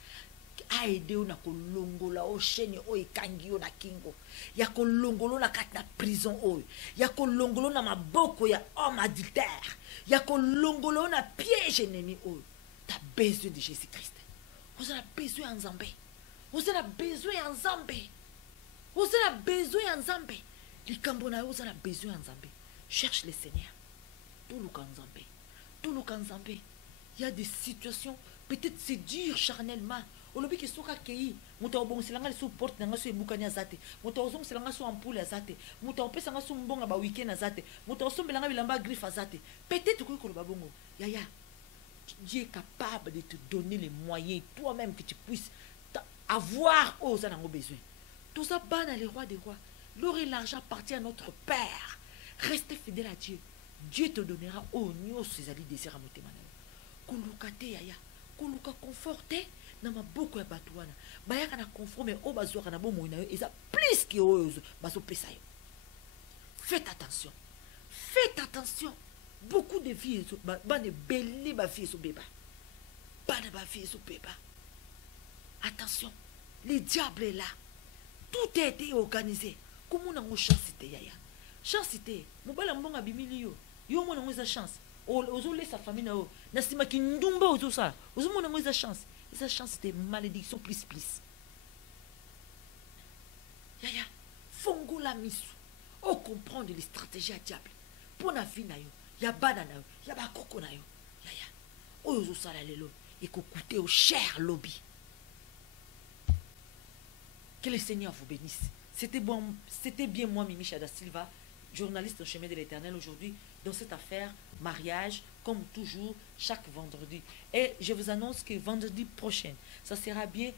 A aidé on a kolongola o chaîne o ikangi o na kingo. Ya kolongolo na kat na prison o. Ya kolongolo na maboko ya homme adultère. Ya kolongolo na piège ennemi o. T'as besoin de Jésus-Christ. Vous avez besoin en Zambé. Vous avez besoin en Zambé. Vous avez besoin en Zambé. Les Cambona, vous avez besoin en Zambé. Cherche le Seigneur. Tout le Zambé. Tout le Zambé. Il y a des situations, peut-être c'est dur charnellement. Olobi ki soka kei muta obong silanga su porte nga su ebukanya zate muta ozong silanga su ampoule zate muta opesa nga su mbonga ba weekend zate muta osombela nga bilamba griffe zate peut-être que ko babongo yaya Dieu est capable de te donner les moyens toi-même que tu puisses avoir aux anango besoin tout ça bana les rois des rois l'or et l'argent appartient à notre Père. Restez fidèle à Dieu. Dieu te donnera au nyo ses alliés désir à motema kolukate yaya koluka conforté na maboko ya batwana bayaka na conforme o bazwaka na bomo na yo eza plus que oyo bazo pesa yo. Faites attention. Faites attention. Beaucoup de filles bane belé ba fille so beba. Bane ba fille so beba. Attention. Le diable est là. Tout a été organisé. Comment on a chancité yaya. Chancité. Mobala mbonga bimili yo. Yo mona ngoza chance. Ozo laisse sa famille na yo. Na sima ki ndumba ozo ça. Ozo mona ngoza chance. Sa chance c'était malédiction plus. Yaya, fongo la misu. O comprendre les stratégies à diable. Pour la vie na yo, ya banana yo, ya ba koko na yo. Yaya, oyo sala lelo et ko coûter au cher lobby. Que le Seigneur vous bénisse. C'était bien moi Mimi Chada Silva, journaliste au chemin de l'Éternel aujourd'hui dans cette affaire mariage, comme toujours, chaque vendredi. Et je vous annonce que vendredi prochain, ça sera bien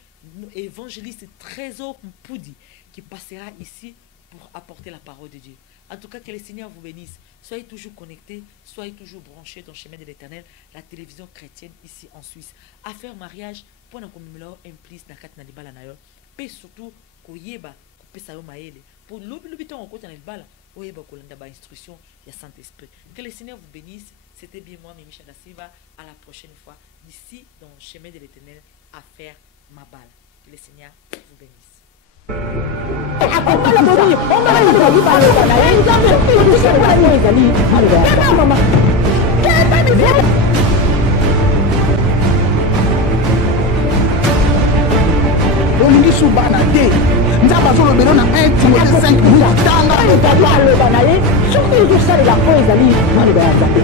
évangéliste Trésor Mpoudi qui passera ici pour apporter la parole de Dieu. En tout cas, que le Seigneur vous bénisse. Soyez toujours connectés, soyez toujours branchés dans le chemin de l'Éternel, la télévision chrétienne ici en Suisse. Affaire mariage, pour nous commémorer implice na kat na libala na yo. Et surtout, koyeba, kopesa yo maele. Pour l'obiton en côté na libala, oyeba kolanda ba instruction ya Saint-Esprit. Que le Seigneur vous bénisse. C'était bien moi, Michel da Silva. À la prochaine fois, d'ici dans le chemin de l'Éternel, à faire ma balle. Que le Seigneur vous bénisse. olingi subana te nzambe azolobela na 1 Timothée 5 tanga papa aloba na ye soki ozosalela po ezali maloba ya nzambe